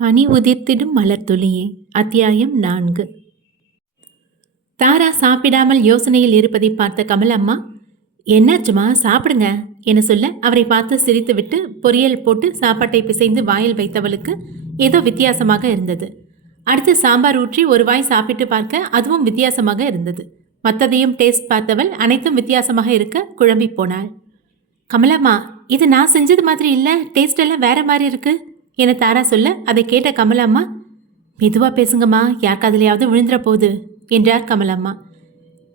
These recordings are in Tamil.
பனி உதிர்த்திடும் மலர்த்துளியே. அத்தியாயம் 4. தாரா சாப்பிடாமல் யோசனையில் இருப்பதை பார்த்த கமலம்மா, என்னாச்சுமா, சாப்பிடுங்க என சொல்ல அவரை பார்த்து சிரித்துவிட்டு பொரியல் போட்டு சாப்பாட்டை பிசைந்து வாயில் வைத்தவளுக்கு ஏதோ வித்தியாசமாக இருந்தது. அடுத்து சாம்பார் ஊற்றி ஒரு வாய் சாப்பிட்டு பார்க்க அதுவும் வித்தியாசமாக இருந்தது. மற்றதையும் டேஸ்ட் பார்த்தவள் அனைத்தும் வித்தியாசமாக இருக்க குழம்பி போனாள். கமலம்மா, இது நான் செஞ்சது மாதிரி இல்லை, டேஸ்ட் எல்லாம் வேற மாதிரி இருக்கு என தாரா சொல்ல அதை கேட்ட கமலம்மா, மெதுவா பேசுங்கம்மா, யாருக்கு அதுலையாவது விழுந்துற போகுது என்றார் கமலம்மா.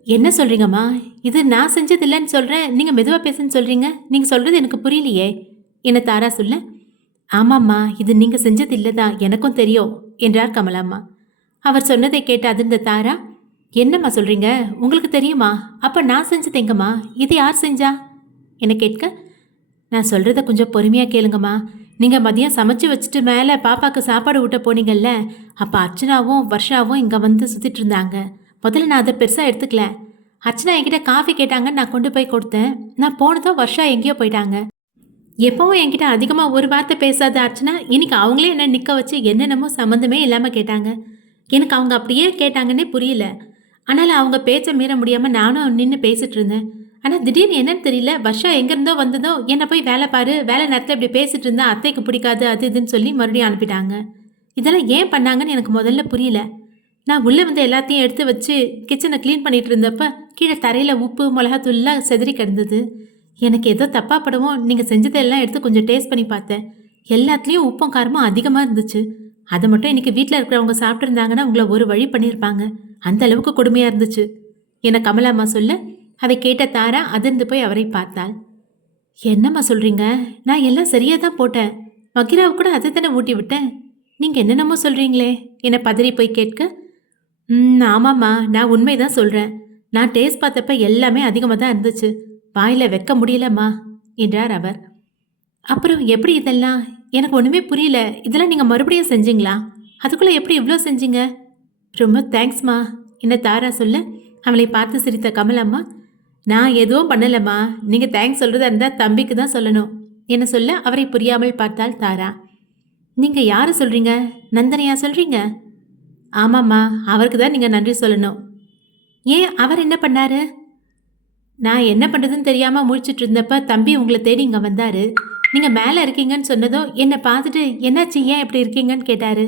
என்ன சொல்றீங்கம்மா, இது நான் செஞ்சது இல்லைன்னு சொல்றேன், நீங்க மெதுவா பேசுன்னு சொல்றீங்க, நீங்க சொல்றது எனக்கு புரியலையே என தாரா சொல்ல, ஆமாம்மா, இது நீங்க செஞ்சது இல்லதா, எனக்கும் தெரியும் என்றார் கமலம்மா. அவர் சொன்னதை கேட்டு அதிர்ந்த தாரா, என்னம்மா சொல்றீங்க, உங்களுக்கு தெரியுமா, அப்ப நான் செஞ்சது எங்கம்மா, இது யார் செஞ்சா என கேட்க, நான் சொல்றத கொஞ்சம் பொறுமையா கேளுங்கம்மா, நீங்கள் மதியம் சமைச்சு வச்சுட்டு மேலே பாப்பாவுக்கு சாப்பாடு ஊட்ட போனீங்கல்ல, அப்போ அர்ச்சனாவும் வர்ஷாவும் இங்கே வந்து சுற்றிட்டு இருந்தாங்க. முதல்ல நான் அதை பெருசாக எடுத்துக்கல. அர்ச்சனா என்கிட்ட காஃபி கேட்டாங்கன்னு நான் கொண்டு போய் கொடுத்தேன். நான் போனதும் வர்ஷா எங்கேயோ போயிட்டாங்க. எப்பவும் என்கிட்ட அதிகமாக ஒரு வார்த்தை பேசாத அர்ச்சனா இன்னைக்கு அவங்களே என்ன நிற்க வச்சு என்னென்னமோ சம்மந்தமே இல்லாமல் கேட்டாங்க. எனக்கு அவங்க அப்படியே கேட்டாங்கன்னே புரியல. ஆனாலும் அவங்க பேச்சை மீற முடியாமல் நானும் நின்று பேசிட்டு இருந்தேன். ஆனால் திடீர்னு என்னன்னு தெரியல, வர்ஷா எங்கேருந்தோ வந்ததோ என்னை போய் வேலை பாரு, வேலை நேரத்தில் இப்படி பேசிட்டு இருந்தா அத்தைக்கு பிடிக்காது அது இதுன்னு சொல்லி மறுபடியும் அனுப்பிட்டாங்க. இதெல்லாம் ஏன் பண்ணாங்கன்னு எனக்கு முதல்ல புரியல. நான் உள்ளே வந்து எல்லாத்தையும் எடுத்து வச்சு கிச்சனை க்ளீன் பண்ணிட்டு இருந்தப்ப கீழே தரையில் உப்பு மிளகாத்தூள்லாம் செதறி கிடந்தது. எனக்கு ஏதோ தப்பாக படவும் நீங்கள் செஞ்சதெல்லாம் எடுத்து கொஞ்சம் டேஸ்ட் பண்ணி பார்த்தேன். எல்லாத்துலேயும் உப்பும் காரமும் அதிகமாக இருந்துச்சு. அதை மட்டும் இன்றைக்கி வீட்டில் இருக்கிறவங்க சாப்பிட்ருந்தாங்கன்னா உங்களை ஒரு வழி பண்ணியிருப்பாங்க. அந்த அளவுக்கு கொடுமையாக இருந்துச்சு என கமலாம்மா சொல்ல, அதை கேட்ட தாரா அதிர்ந்து போய் அவரை பார்த்தாள். என்னம்மா சொல்கிறீங்க, நான் எல்லாம் சரியாக தான் போட்டேன், மகிராவு கூட அதை தானே ஊட்டி விட்டேன், நீங்கள் என்னென்னமோ சொல்கிறீங்களே என பதறி போய் கேட்க, ஆமாம்மா, நான் உண்மை தான் சொல்கிறேன், நான் டேஸ்ட் பார்த்தப்ப எல்லாமே அதிகமாக தான் இருந்துச்சு, வாயில் வைக்க முடியலம்மா என்றார் அவர். அப்புறம் எப்படி இதெல்லாம், எனக்கு ஒன்றுமே புரியல, இதெல்லாம் நீங்கள் மறுபடியும் செஞ்சீங்களா, அதுக்குள்ளே எப்படி இவ்வளோ செஞ்சீங்க? ரொம்ப தேங்க்ஸ்மா என்ன தாரா சொல்ல, அவளை பார்த்து சிரித்த கமலம்மா, நான் எதுவும் பண்ணலம்மா, நீங்கள் தேங்க்ஸ் சொல்கிறதா இருந்தால் தம்பிக்கு தான் சொல்லணும் என்ன சொல்ல அவரை புரியாமல் பார்த்தாள் தாரா. நீங்கள் யாரை சொல்கிறீங்க, நந்தனையா சொல்கிறீங்க? ஆமாம்மா, அவருக்கு தான் நீங்கள் நன்றி சொல்லணும். ஏன், அவர் என்ன பண்ணாரு? நான் என்ன பண்ணுறதுன்னு தெரியாமல் முழிச்சிட்டு இருந்தப்ப தம்பி உங்களை தேடி இங்கே வந்தார். நீங்கள் மேலே இருக்கீங்கன்னு சொன்னதும் என்னை பார்த்துட்டு என்னாச்சு, ஏன் இப்படி இருக்கீங்கன்னு கேட்டார்.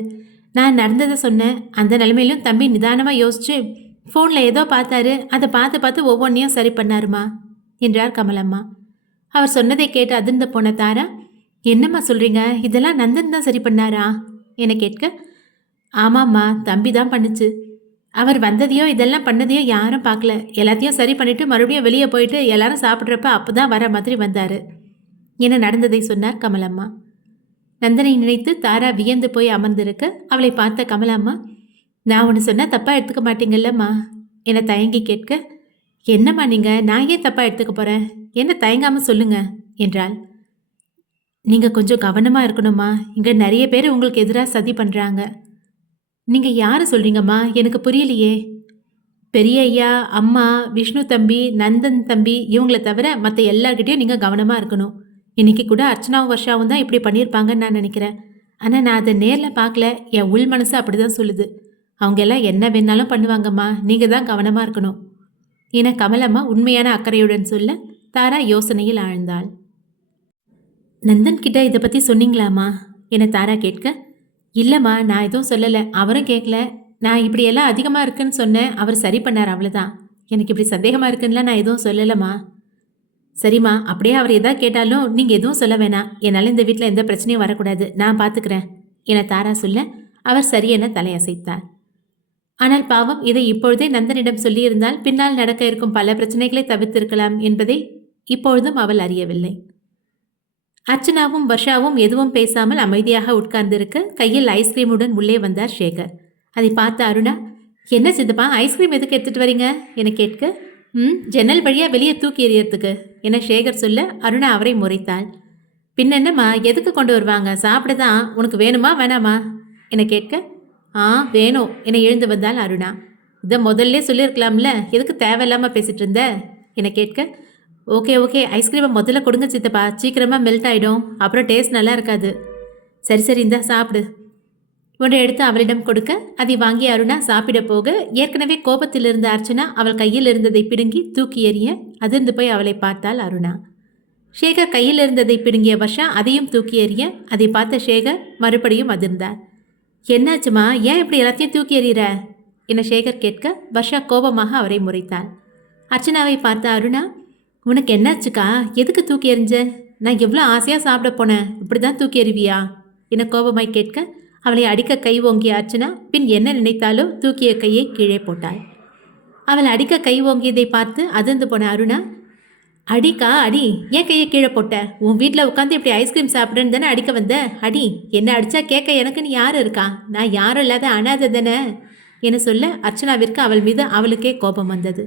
நான் நடந்ததை சொன்னேன். அந்த நிலைமையிலும் தம்பி நிதானமாக யோசிச்சு ஃபோனில் ஏதோ பார்த்தாரு, அதை பார்த்து ஒவ்வொன்றையும் சரி பண்ணாருமா என்றார் கமலம்மா. அவர் சொன்னதை கேட்டு அதிர்ந்து போன தாரா, என்னம்மா சொல்கிறீங்க, இதெல்லாம் நந்தன் தான் சரி பண்ணாரா என கேட்க, ஆமாம்மா, தம்பி தான் பண்ணுச்சு. அவர் வந்ததையோ இதெல்லாம் பண்ணதையோ யாரும் பார்க்கல, எல்லாத்தையும் சரி பண்ணிவிட்டு மறுபடியும் வெளியே போயிட்டு எல்லாரும் சாப்பிட்றப்ப அப்போ தான் வர மாதிரி வந்தார் என நடந்ததை சொன்னார் கமலம்மா. நந்தனை நினைத்து தாரா வியந்து போய் அமர்ந்திருக்க அவளை பார்த்த கமலம்மா, நான் ஒன்று சொன்னால் தப்பாக எடுத்துக்க மாட்டீங்கல்லம்மா என்னை தயங்கி கேட்க, என்னம்மா நீங்கள், நான் ஏன் தப்பாக எடுத்துக்க போகிறேன், என்ன தயங்காமல் சொல்லுங்க என்றாள். நீங்கள் கொஞ்சம் கவனமாக இருக்கணும்மா, இங்கே நிறைய பேர் உங்களுக்கு எதிராக சதி பண்ணுறாங்க. நீங்கள் யாரை சொல்கிறீங்கம்மா, எனக்கு புரியலையே. பெரிய ஐயா, அம்மா, விஷ்ணு தம்பி, நந்தன் தம்பி இவங்களை தவிர மற்ற எல்லார்கிட்டையும் நீங்கள் கவனமாக இருக்கணும். இன்றைக்கி கூட அர்ச்சனாவும் வர்ஷாவும் தான் இப்படி பண்ணியிருப்பாங்கன்னு நான் நினைக்கிறேன். ஆனால் நான் அதை நேரில் பார்க்கல, என் உள் மனசு அப்படி தான் சொல்லுது. அவங்க எல்லாம் என்ன வேணாலும் பண்ணுவாங்கம்மா, நீங்கள் தான் கவனமாக இருக்கணும் என கமலம்மா உண்மையான அக்கறையுடன் சொல்ல தாரா யோசனையில் ஆழ்ந்தாள். நந்தன் கிட்ட இதை பற்றி சொன்னீங்களாம்மா என தாரா கேட்க, இல்லைம்மா, நான் எதுவும் சொல்லலை, அவரும் கேட்கல. நான் இப்படியெல்லாம் அதிகமாக இருக்குன்னு சொன்னேன், அவர் சரி பண்ணார், அவ்வளோதான். எனக்கு இப்படி சந்தேகமாக இருக்குன்னுலாம் நான் எதுவும் சொல்லலைம்மா. சரிம்மா, அப்படியே அவர் எதாவது கேட்டாலும் நீங்கள் எதுவும் சொல்ல வேணாம், என்னால் இந்த வீட்டில் எந்த பிரச்சனையும் வரக்கூடாது, நான் பார்த்துக்கிறேன் என தாரா சொல்ல அவர் சரியென தலையசைத்தார். ஆனால் பாவம், இதை இப்பொழுதே நந்தனிடம் சொல்லியிருந்தால் பின்னால் நடக்க இருக்கும் பல பிரச்சனைகளை தவிர்த்திருக்கலாம் என்பதை இப்பொழுதும் அவள் அறியவில்லை. அர்ச்சனாவும் வர்ஷாவும் எதுவும் பேசாமல் அமைதியாக உட்கார்ந்திருக்க கையில் ஐஸ்கிரீமுடன் உள்ளே வந்தார் சேகர். அதை பார்த்த அருணா, என்ன சித்தப்பா, ஐஸ்கிரீம் எதுக்கு எடுத்துகிட்டு வரீங்க என கேட்க, ஜன்னல் வழியாக வெளியே தூக்கி எறியறதுக்கு என சேகர் சொல்ல அருணா அவரை முறைத்தாள். பின்னென்னம்மா, எதுக்கு கொண்டு வருவாங்க, சாப்பிட தான், உனக்கு வேணுமா வேணாமா என கேட்க, வேணும் என எழுந்து வந்தாள் அருணா. இதை முதல்ல சொல்லியிருக்கலாம்ல, எதுக்கு தேவையில்லாமல் பேசிகிட்டு இருந்த என கேட்க, ஓகே ஐஸ்கிரீமை முதல்ல கொடுங்க சித்தப்பா, சீக்கிரமாக மெல்ட் ஆகிடும், அப்புறம் டேஸ்ட் நல்லா இருக்காது. சரி இந்தா சாப்பிடு ஒன்றை எடுத்து அவளிடம் கொடுக்க அதை வாங்கி அருணா சாப்பிட போக ஏற்கனவே கோபத்தில் இருந்த அர்ச்சனா அவள் கையில் இருந்ததை பிடுங்கி தூக்கி எறிய அதிர்ந்து போய் அவளை பார்த்தாள் அருணா. சேகர் கையில் இருந்ததை பிடுங்கிய வர்ஷா அதையும் தூக்கி எறிய அதை பார்த்த சேகர் மறுபடியும் அதிர்ந்தார். என்னாச்சுமா, ஏன் இப்படி எல்லாத்தையும் தூக்கி எறிகிற என சேகர் கேட்க வர்ஷா கோபமாக அவரை முறைத்தாள். அர்ச்சனாவை பார்த்த அருணா, உனக்கு என்னாச்சுக்கா, எதுக்கு தூக்கி எறிஞ்ச? நான் எவ்வளோ ஆசையாக சாப்பிட போனேன், இப்படி தான் தூக்கி எறிவியா என கோபமாய் கேட்க அவளை அடிக்க கை ஓங்கிய அர்ச்சனா பின் என்ன நினைத்தாலோ தூக்கிய கையை கீழே போட்டாள். அவள் அடிக்க கை ஓங்கியதை பார்த்து அதிர்ந்து போன அருணா, அடிக்கா அடி, ஏன் கையை கீழே போட்ட? உன் வீட்டில் உட்காந்து இப்படி ஐஸ்கிரீம் சாப்பிட்றேன்னு தானே அடிக்க வந்த, அடி. என்ன அடித்தா கேட்க எனக்குன்னு யார் இருக்கா? நான் யாரும் இல்லாத அனாதை தானே என சொல்ல அர்ச்சனாவிற்கு அவள் மீது அவளுக்கே கோபம் வந்தது.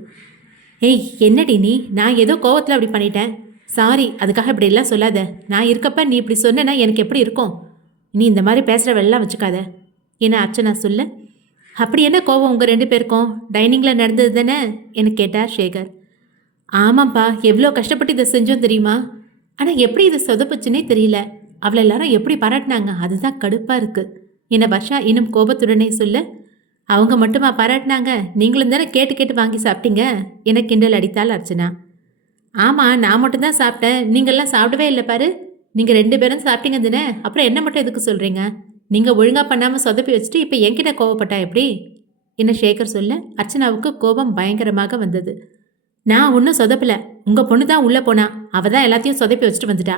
ஏய், என்னடி நீ? நான் ஏதோ கோவத்தில் அப்படி பண்ணிட்டேன், சாரி, அதுக்காக இப்படி எல்லாம் சொல்லாத. நான் இருக்கப்ப நீ இப்படி சொன்னா எனக்கு எப்படி இருக்கும்? நீ இந்த மாதிரி பேசுகிறவெல்லாம் வச்சுக்காத என அர்ச்சனா சொல்ல, அப்படி என்ன கோவம் உங்கள் 2 பேருக்கும்? டைனிங்கில் நடந்தது தானே என கேட்டார் சேகர். ஆமாம்ப்பா, எவ்வளோ கஷ்டப்பட்டு இதை செஞ்சோம் தெரியுமா? ஆனால் எப்படி இது சொதப்புச்சுன்னே தெரியல. அவளை எல்லாரும் எப்படி பாராட்டினாங்க, அதுதான் கடுப்பாக இருக்குது என வர்ஷா இன்னும் கோபத்துடனே சொல்ல, அவங்க மட்டுமா பாராட்டினாங்க? நீங்களும் தானே கேட்டு கேட்டு வாங்கி சாப்பிட்டீங்க என கிண்டல் அடித்தாள் அர்ச்சனா. ஆமாம், நான் மட்டும்தான் சாப்பிட்டேன், நீங்கள்லாம் சாப்பிடவே இல்லை பாரு. நீங்கள் 2 பேரும் சாப்பிட்டீங்க தானே, அப்புறம் என்ன மட்டும் எதுக்கு சொல்கிறீங்க? நீங்கள் ஒழுங்காக பண்ணாமல் சொதப்பி வச்சுட்டு இப்போ என்கிட்ட கோவப்பட்டா எப்படி என்ன சேகர் சொல்ல அர்ச்சனாவுக்கு கோபம் பயங்கரமாக வந்தது. நான் ஒன்றும் சொதப்பல, உங்கள் பொண்ணு தான் உள்ளே போனா, அவள் தான் எல்லாத்தையும் சொதப்பி வச்சுட்டு வந்துட்டா.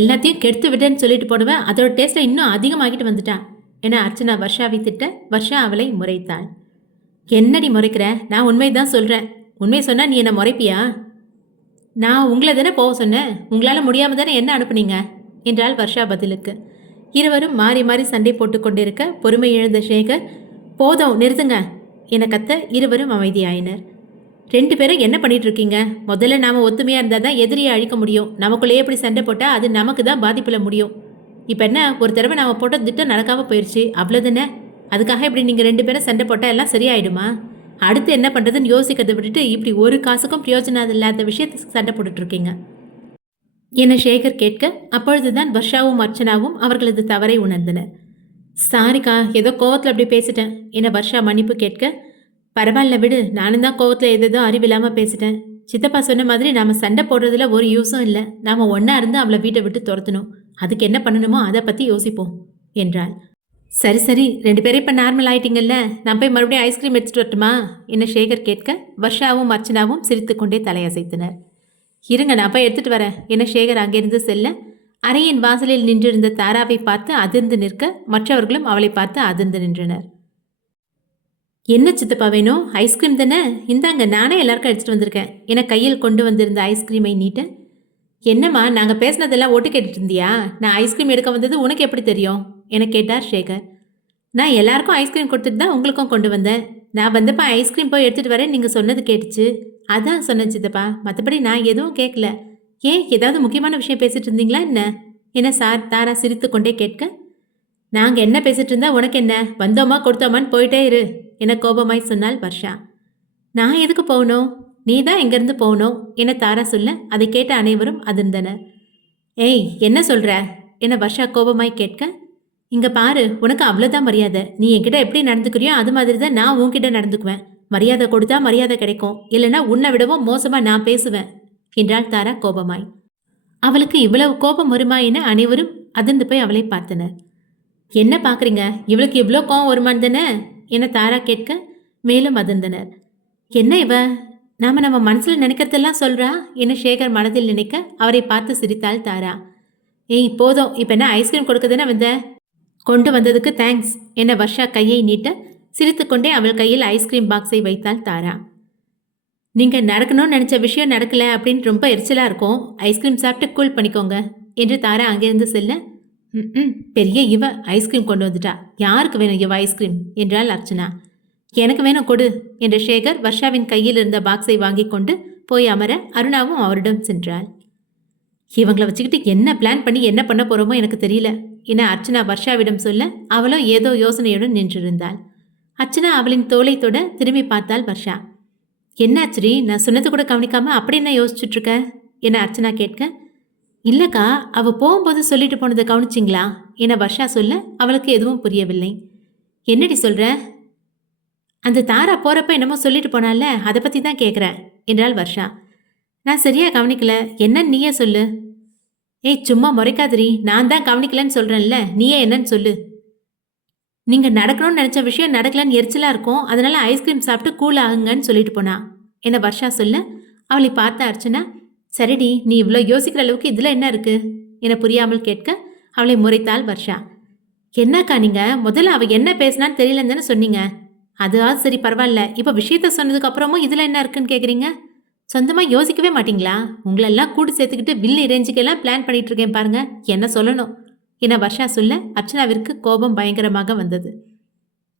எல்லாத்தையும் கெடுத்து விட்டேன்னு சொல்லிட்டு போடுவேன், அதோட டேஸ்ட்டை இன்னும் அதிகமாகிட்டு வந்துட்டா என அர்ச்சனா வர்ஷாவை திட்ட வர்ஷா அவளை முறைத்தாள். என்னடி முறைக்கிற? நான் உண்மை தான் சொல்கிறேன். உண்மை சொன்னால் நீ என்னை முறைப்பியா? நான் உங்களை தானே போக சொன்னேன், உங்களால் முடியாமல் தானே என்ன அனுப்புனீங்க என்றாள் வர்ஷா பதிலுக்கு. இருவரும் மாறி மாறி சண்டை போட்டு கொண்டிருக்க பொறுமை இழந்த சேகர், போதும் நிறுத்துங்க என கத்த இருவரும் அமைதியாயினர். 2 பேரும் என்ன பண்ணிட்டு இருக்கீங்க? முதல்ல நாம் ஒத்துமையாக இருந்தால் தான் எதிரியை அழிக்க முடியும். நமக்குள்ளேயே எப்படி சண்டை போட்டால் அது நமக்கு தான் பாதிப்பில் முடியும். இப்போ என்ன, ஒரு தடவை நாம் போட்ட திட்டம் நடக்காமல் போயிடுச்சு, அவ்வளோதானே. அதுக்காக இப்படி நீங்கள் 2 பேரும் சண்டை போட்டால் எல்லாம் சரியாயிடுமா? அடுத்து என்ன பண்ணுறதுன்னு யோசிக்கிறத விட்டுட்டு இப்படி ஒரு காசுக்கும் பிரயோஜனம் இல்லாத விஷயத்துக்கு சண்டை போட்டுட்ருக்கீங்க என சேகர் கேட்க அப்பொழுதுதான் வர்ஷாவும் அர்ச்சனாவும் அவர்களது தவறை உணர்ந்தனர். சாரிக்கா, ஏதோ கோவத்தில் அப்படி பேசிட்டேன் என வர்ஷா மன்னிப்பு கேட்க, பரவாயில்ல விடு, நானும் தான் கோவத்தில் எதோ அறிவில்லாமல் பேசிட்டேன். சித்தப்பா சொன்ன மாதிரி நாம் சண்டை போடுறதுல ஒரு யூஸும் இல்லை. நாம் ஒன்றா இருந்து அவளை வீட்டை விட்டு துரத்தணும். அதுக்கு என்ன பண்ணணுமோ அதை பற்றி யோசிப்போம் என்றாள். சரி சரி, 2 பேரும் இப்போ நார்மல் ஆயிட்டீங்கல்ல, நான் போய் மறுபடியும் ஐஸ்கிரீம் எடுத்துகிட்டு வரட்டுமா என்ன சேகர் கேட்க வர்ஷாவும் அர்ச்சனாவும் சிரித்து கொண்டே தலையசைத்தனர். இருங்க, நான் போய் எடுத்துகிட்டு வரேன் என சேகர் அங்கிருந்து செல்ல அறையின் வாசலில் நின்றிருந்த தாராவை பார்த்து அதிர்ந்து நிற்க மற்றவர்களும் அவளை பார்த்து அதிர்ந்து நின்றனர். என்ன சித்தப்பா வேணும்? ஐஸ்கிரீம் தானே, இந்தாங்க, நானே எல்லாருக்கும் எடுத்துகிட்டு வந்திருக்கேன் என கையில் கொண்டு வந்திருந்த ஐஸ்கிரீமை நீட்ட, என்னம்மா நாங்கள் பேசினதெல்லாம் ஒட்டு கேட்டுட்டு இருந்தியா? நான் ஐஸ்கிரீம் எடுக்க வந்தது உனக்கு எப்படி தெரியும் என கேட்டார் சேகர். நான் எல்லாருக்கும் ஐஸ்கிரீம் கொடுத்துட்டு தான் உங்களுக்கும் கொண்டு வந்தேன். நான் வந்தப்போ ஐஸ்கிரீம் போய் எடுத்துகிட்டு வரேன், நீங்கள் சொன்னது கேட்டுச்சு, அதான் சொன்னேன் சித்தப்பா. மற்றபடி நான் எதுவும் கேட்கல. ஏன், ஏதாவது முக்கியமான விஷயம் பேசிகிட்டு இருந்தீங்களா என்ன என தாரா சிரித்து கொண்டே கேட்க, நாங்கள் என்ன பேசிகிட்டு இருந்தா உனக்கு என்ன, வந்தோமா கொடுத்தோமான்னு போயிட்டே இரு என கோபமாய் சொன்னாள் வர்ஷா. நான் எதுக்கு போகணும்? நீ தான் இங்கேருந்து போகணும் என தாரா சொல்ல அதை கேட்ட அனைவரும் அதிர்ந்தனர். ஏய், என்ன சொல்கிற என வர்ஷா கோபமாய் கேட்க, இங்கே பாரு, உனக்கு அவ்வளோதான் மரியாதை. நீ என்கிட்ட எப்படி நடந்துக்கிறியோ அது மாதிரி தான் நான் உன்கிட்ட நடந்துக்குவேன். மரியாதை கொடுத்தா மரியாதை கிடைக்கும், இல்லைன்னா உன்னை விடவும் மோசமாக நான் பேசுவேன் என்றாள் தாரா கோபமாய். அவளுக்கு இவ்வளவு கோபம் வருமா என அனைவரும் அதிர்ந்து போய் அவளை பார்த்தனர். என்ன பார்க்குறீங்க, இவளுக்கு இவ்வளோ கோபம் வருமான்னு தானே என தாரா கேட்க மேலும் அதிர்ந்தனர். என்ன இவ, நம்ம மனசில் நினைக்கிறதெல்லாம் சொல்கிறா என சேகர் மனதில் நினைக்க அவரை பார்த்து சிரித்தாள் தாரா. ஏய் போதும், இப்போ என்ன ஐஸ்கிரீம் கொடுக்க தானே வந்த? கொண்டு வந்ததுக்கு தேங்க்ஸ் என வர்ஷா கையை நீட்ட சிரித்துக்கொண்டே அவள் கையில் ஐஸ்கிரீம் பாக்ஸை வைத்தாள் தாரா. நீங்கள் நடக்கணும்னு நினச்ச விஷயம் நடக்கலை அப்படின்னு ரொம்ப எரிச்சலாக இருக்கும், ஐஸ்கிரீம் சாப்பிட்டு கூல் பண்ணிக்கோங்க என்று தாரா அங்கிருந்து செல்ல, பெரிய இவ ஐஸ்கிரீம் கொண்டு வந்துட்டா, யாருக்கு வேணும் இவ ஐஸ்கிரீம் என்றாள் அர்ச்சனா. எனக்கு வேணும் கொடு என்ற சேகர் வர்ஷாவின் கையில் இருந்த பாக்ஸை வாங்கி கொண்டு போய் அமர அருணாவும் அவரிடம் சென்றாள். இவங்களை வச்சுக்கிட்டு என்ன பிளான் பண்ணி என்ன பண்ண போகிறோமோ எனக்கு தெரியல என அர்ச்சனா வர்ஷாவிடம் சொல்ல அவளோ ஏதோ யோசனையுடன் நின்றிருந்தாள். அர்ச்சனா அவளின் தோளை தொட திரும்பி பார்த்தாள் வர்ஷா. என்னாச்சுரி, நான் சொன்னது கூட கவனிக்காம அப்படி என்ன யோசிச்சுட்ருக்க என அர்ச்சனா கேட்க, இல்லைக்கா, அவள் போகும்போது சொல்லிட்டு போனதை கவனிச்சிங்களா என வர்ஷா சொல்ல அவளுக்கு எதுவும் புரியவில்லை. என்னடி சொல்ற? அந்த தாரா போறப்ப என்னமோ சொல்லிட்டு போனால, அதை பத்தி தான் கேட்குறேன் என்றாள் வர்ஷா. நான் சரியா கவனிக்கல, என்னன்னு நீயே சொல்லு. ஏய் சும்மா முறைக்காதடி, நான் தான் கவனிக்கலன்னு சொல்றேன்ல, நீயே என்னன்னு சொல்லு. நீங்க நடக்கணும்னு நினைச்ச விஷயம் நடக்கலன்னு எரிச்சலா இருக்கும், அதனால ஐஸ்கிரீம் சாப்பிட்டு கூல் ஆகுங்கன்னு சொல்லிட்டு போனா என்ன வர்ஷா சொல்ல, அவளை பார்த்த அர்ச்சனா, சரிடி நீ இவ்வளோ யோசிக்கிற அளவுக்கு இதுல என்ன இருக்கு என புரியாமல் கேட்க அவளை முறைத்தாள் வர்ஷா. என்னக்கா நீங்க முதல்ல அவ என்ன பேசினான்னு தெரியலன்னு தானே சொன்னீங்க. அதுவாது சரி பரவாயில்ல, இப்ப விஷயத்த சொன்னதுக்கு அப்புறமும் இதுல என்ன இருக்குன்னு கேக்குறீங்க. சொந்தமா யோசிக்கவே மாட்டீங்களா? உங்களெல்லாம் கூட்டு சேர்த்துக்கிட்டு வில்லு ரேஞ்சுக்கெல்லாம் பிளான் பண்ணிட்டு இருக்கேன் பாருங்க, என்ன சொல்லணும் என வர்ஷா சொல்ல அர்ச்சனாவிற்கு கோபம் பயங்கரமாக வந்தது.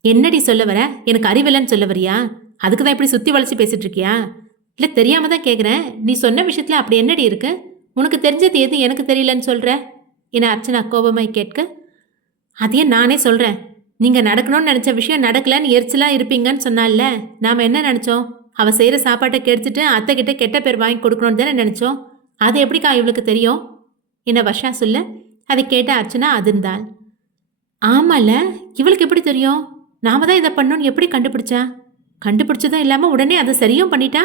என்னடி சொல்ல வர? எனக்கு அறிவில்லைன்னு சொல்ல வரியா? அதுக்கு தான் இப்படி சுத்தி வளைச்சு பேசிட்டு இருக்கியா? இல்ல தெரியாம தான் கேக்குறேன், நீ சொன்ன விஷயத்துல அப்படி என்னடி இருக்கு? உனக்கு தெரிஞ்சது எது எனக்கு தெரியலன்னு சொல்ற என அர்ச்சனா கோபமாய் கேட்க, அதையே நானே சொல்றேன். நீங்க நடக்கணும்னு நினைச்ச விஷயம் நடக்கலன்னு எரிச்சலா இருப்பீங்கன்னு சொன்னால, நாம என்ன நினைச்சோம்? அவ செய்யற சாப்பாட்டை கெடுத்துட்டு அத்தை கிட்ட கெட்ட பேர் வாங்கி கொடுக்கணும்னு தானே நினைச்சோம். அது எப்படிக்கா இவளுக்கு தெரியும் என வர்ஷா சொல்ல, அதை கேட்ட அர்ச்சனா அதிர்ந்தாள். ஆமால, இவளுக்கு எப்படி தெரியும்? நாம தான் இதை பண்ணோன்னு எப்படி கண்டுபிடிச்சா? கண்டுபிடிச்சதும் இல்லாம உடனே அதை சரியும் பண்ணிட்டா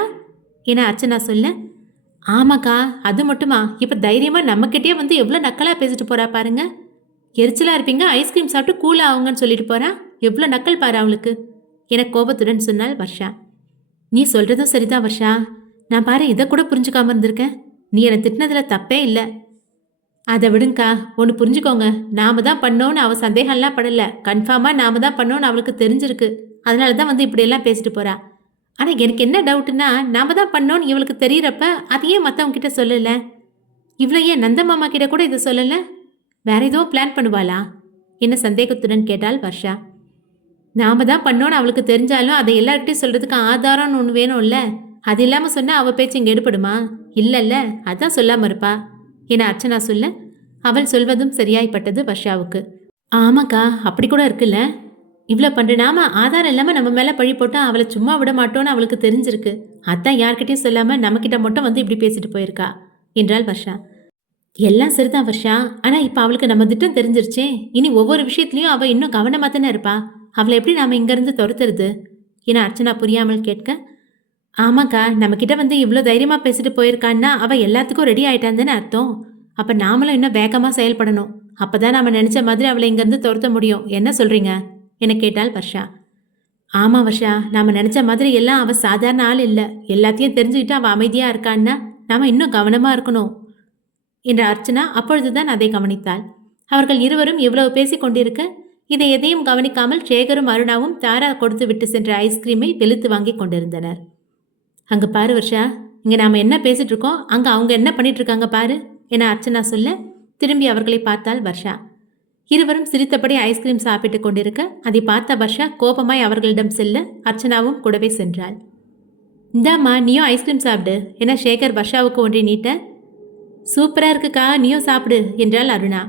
என அர்ச்சனா சொல்ல, ஆமாக்கா அது மட்டுமா, இப்ப தைரியமா நம்மக்கிட்டே வந்து எவ்வளவு நக்கலா பேசிட்டு போறா பாருங்க. எரிச்சலா இருப்பீங்க, ஐஸ்கிரீம் சாப்பிட்டு கூல் ஆகுங்கன்னு சொல்லிட்டு போறா, எவ்வளவு நக்கல் பாரு அவளுக்கு என கோபத்துடன் சொன்னாள் வர்ஷா. நீ சொல்றதும் சரிதான் வர்ஷா, நான் பாரு இதை கூட புரிஞ்சுக்காம இருந்திருக்கேன். நீ என்னை திட்டினதுல தப்பே இல்லை. அதை விடுங்கக்கா, ஒன்று புரிஞ்சுக்கோங்க, நாம தான் பண்ணோன்னு அவ சந்தேகம்லாம் படல, கன்ஃபார்மா நாம தான் பண்ணோன்னு அவளுக்கு தெரிஞ்சிருக்கு. அதனால தான் வந்து இப்படியெல்லாம் பேசிட்டு போறா. ஆனா எனக்கு என்ன டவுட்னா, நாம தான் பண்ணோன்னு இவளுக்கு தெரியறப்ப அதையே மற்றவங்க கிட்ட சொல்லல, இவ்வளோ ஏன் நந்த மாமா கிட்ட கூட இதை சொல்லல? வேற எதுவும் பிளான் பண்ணுவாளா என்ன சந்தேகத்துடன் கேட்டாள் வர்ஷா. நாம தான் பண்ணோன்னு அவளுக்கு தெரிஞ்சாலும் அதை எல்லார்கிட்டையும் சொல்றதுக்கு ஆதாரம்னு ஒன்று வேணும்ல, அது இல்லாமல் சொன்னால் அவள் பேச்சு இங்கே எடுபடுமா? இல்லைல்ல, அதான் சொல்லாம இருப்பா என அர்ச்சனா சொல்ல, அவள் சொல்வதும் சரியாய்ப்பட்டது வர்ஷாவுக்கு. ஆமாக்கா அப்படி கூட இருக்குல்ல, இவ்வளோ பண்ணுற நாம ஆதாரம் இல்லாமல் நம்ம மேலே பழி போட்டால் அவளை சும்மா விட மாட்டோன்னு அவளுக்கு தெரிஞ்சிருக்கு. அதான் யார்கிட்டையும் சொல்லாமல் நம்மக்கிட்ட மட்டும் வந்து இப்படி பேசிட்டு போயிருக்கா என்றாள் வர்ஷா. எல்லாம் சரிதான் வர்ஷா, ஆனால் இப்போ அவளுக்கு நம்ம திட்டம் தெரிஞ்சிருச்சே, இனி ஒவ்வொரு விஷயத்துலையும் அவள் இன்னும் கவனமாக தானே இருப்பா. அவளை எப்படி நாம இங்கேருந்து துரத்துறது என அர்ச்சனா புரியாமல் கேட்க, ஆமாக்கா நம்மக்கிட்ட வந்து இவ்வளோ தைரியமாக பேசிட்டு போயிருக்கான்னா அவள் எல்லாத்துக்கும் ரெடி ஆயிட்டான்னு தானே அர்த்தம். அப்போ நாமளும் இன்னும் வேகமாக செயல்படணும். அப்போ தான் நம்ம நினச்ச மாதிரி அவளை இங்கேருந்து துரத்த முடியும். என்ன சொல்கிறீங்க என கேட்டாள் வர்ஷா. ஆமாம் வர்ஷா, நாம் நினச்ச மாதிரி எல்லாம் அவள் சாதாரண ஆள் இல்லை. எல்லாத்தையும் தெரிஞ்சுக்கிட்டு அவள் அமைதியாக இருக்கான்னா நாம் இன்னும் கவனமாக இருக்கணும் என்ற அர்ச்சனா அப்பொழுதுதான் அதை கவனித்தாள். அவர்கள் இருவரும் இவ்வளவு பேசிக் கொண்டிருக்க, இதை எதையும் கவனிக்காமல் சேகரும் அருணாவும் தாரா கொடுத்து விட்டு சென்ற ஐஸ்கிரீமை வெளுத்து வாங்கி கொண்டிருந்தனர். அங்க பாரு வர்ஷா, இங்க நாம என்ன பேசிட்டு இருக்கோம், அங்க அவங்க என்ன பண்ணிட்டு இருக்காங்க பாரு என அர்ச்சனா சொல்ல, திரும்பி அவர்களை பார்த்தாள் வர்ஷா. இருவரும் சிரித்தபடி ஐஸ்கிரீம் சாப்பிட்டுக் கொண்டிருக்க, அதை பார்த்த வர்ஷா கோபமாய் அவர்களிடம் செல்ல, அர்ச்சனாவும் கூடவே சென்றாள். இந்தாம்மா நீயும் ஐஸ்கிரீம் சாப்பிடு என சேகர் வர்ஷாவுக்கு ஒன்றை நீட்ட, சூப்பரா இருக்குக்கா, நீயும் சாப்பிடு என்றாள் அருணா.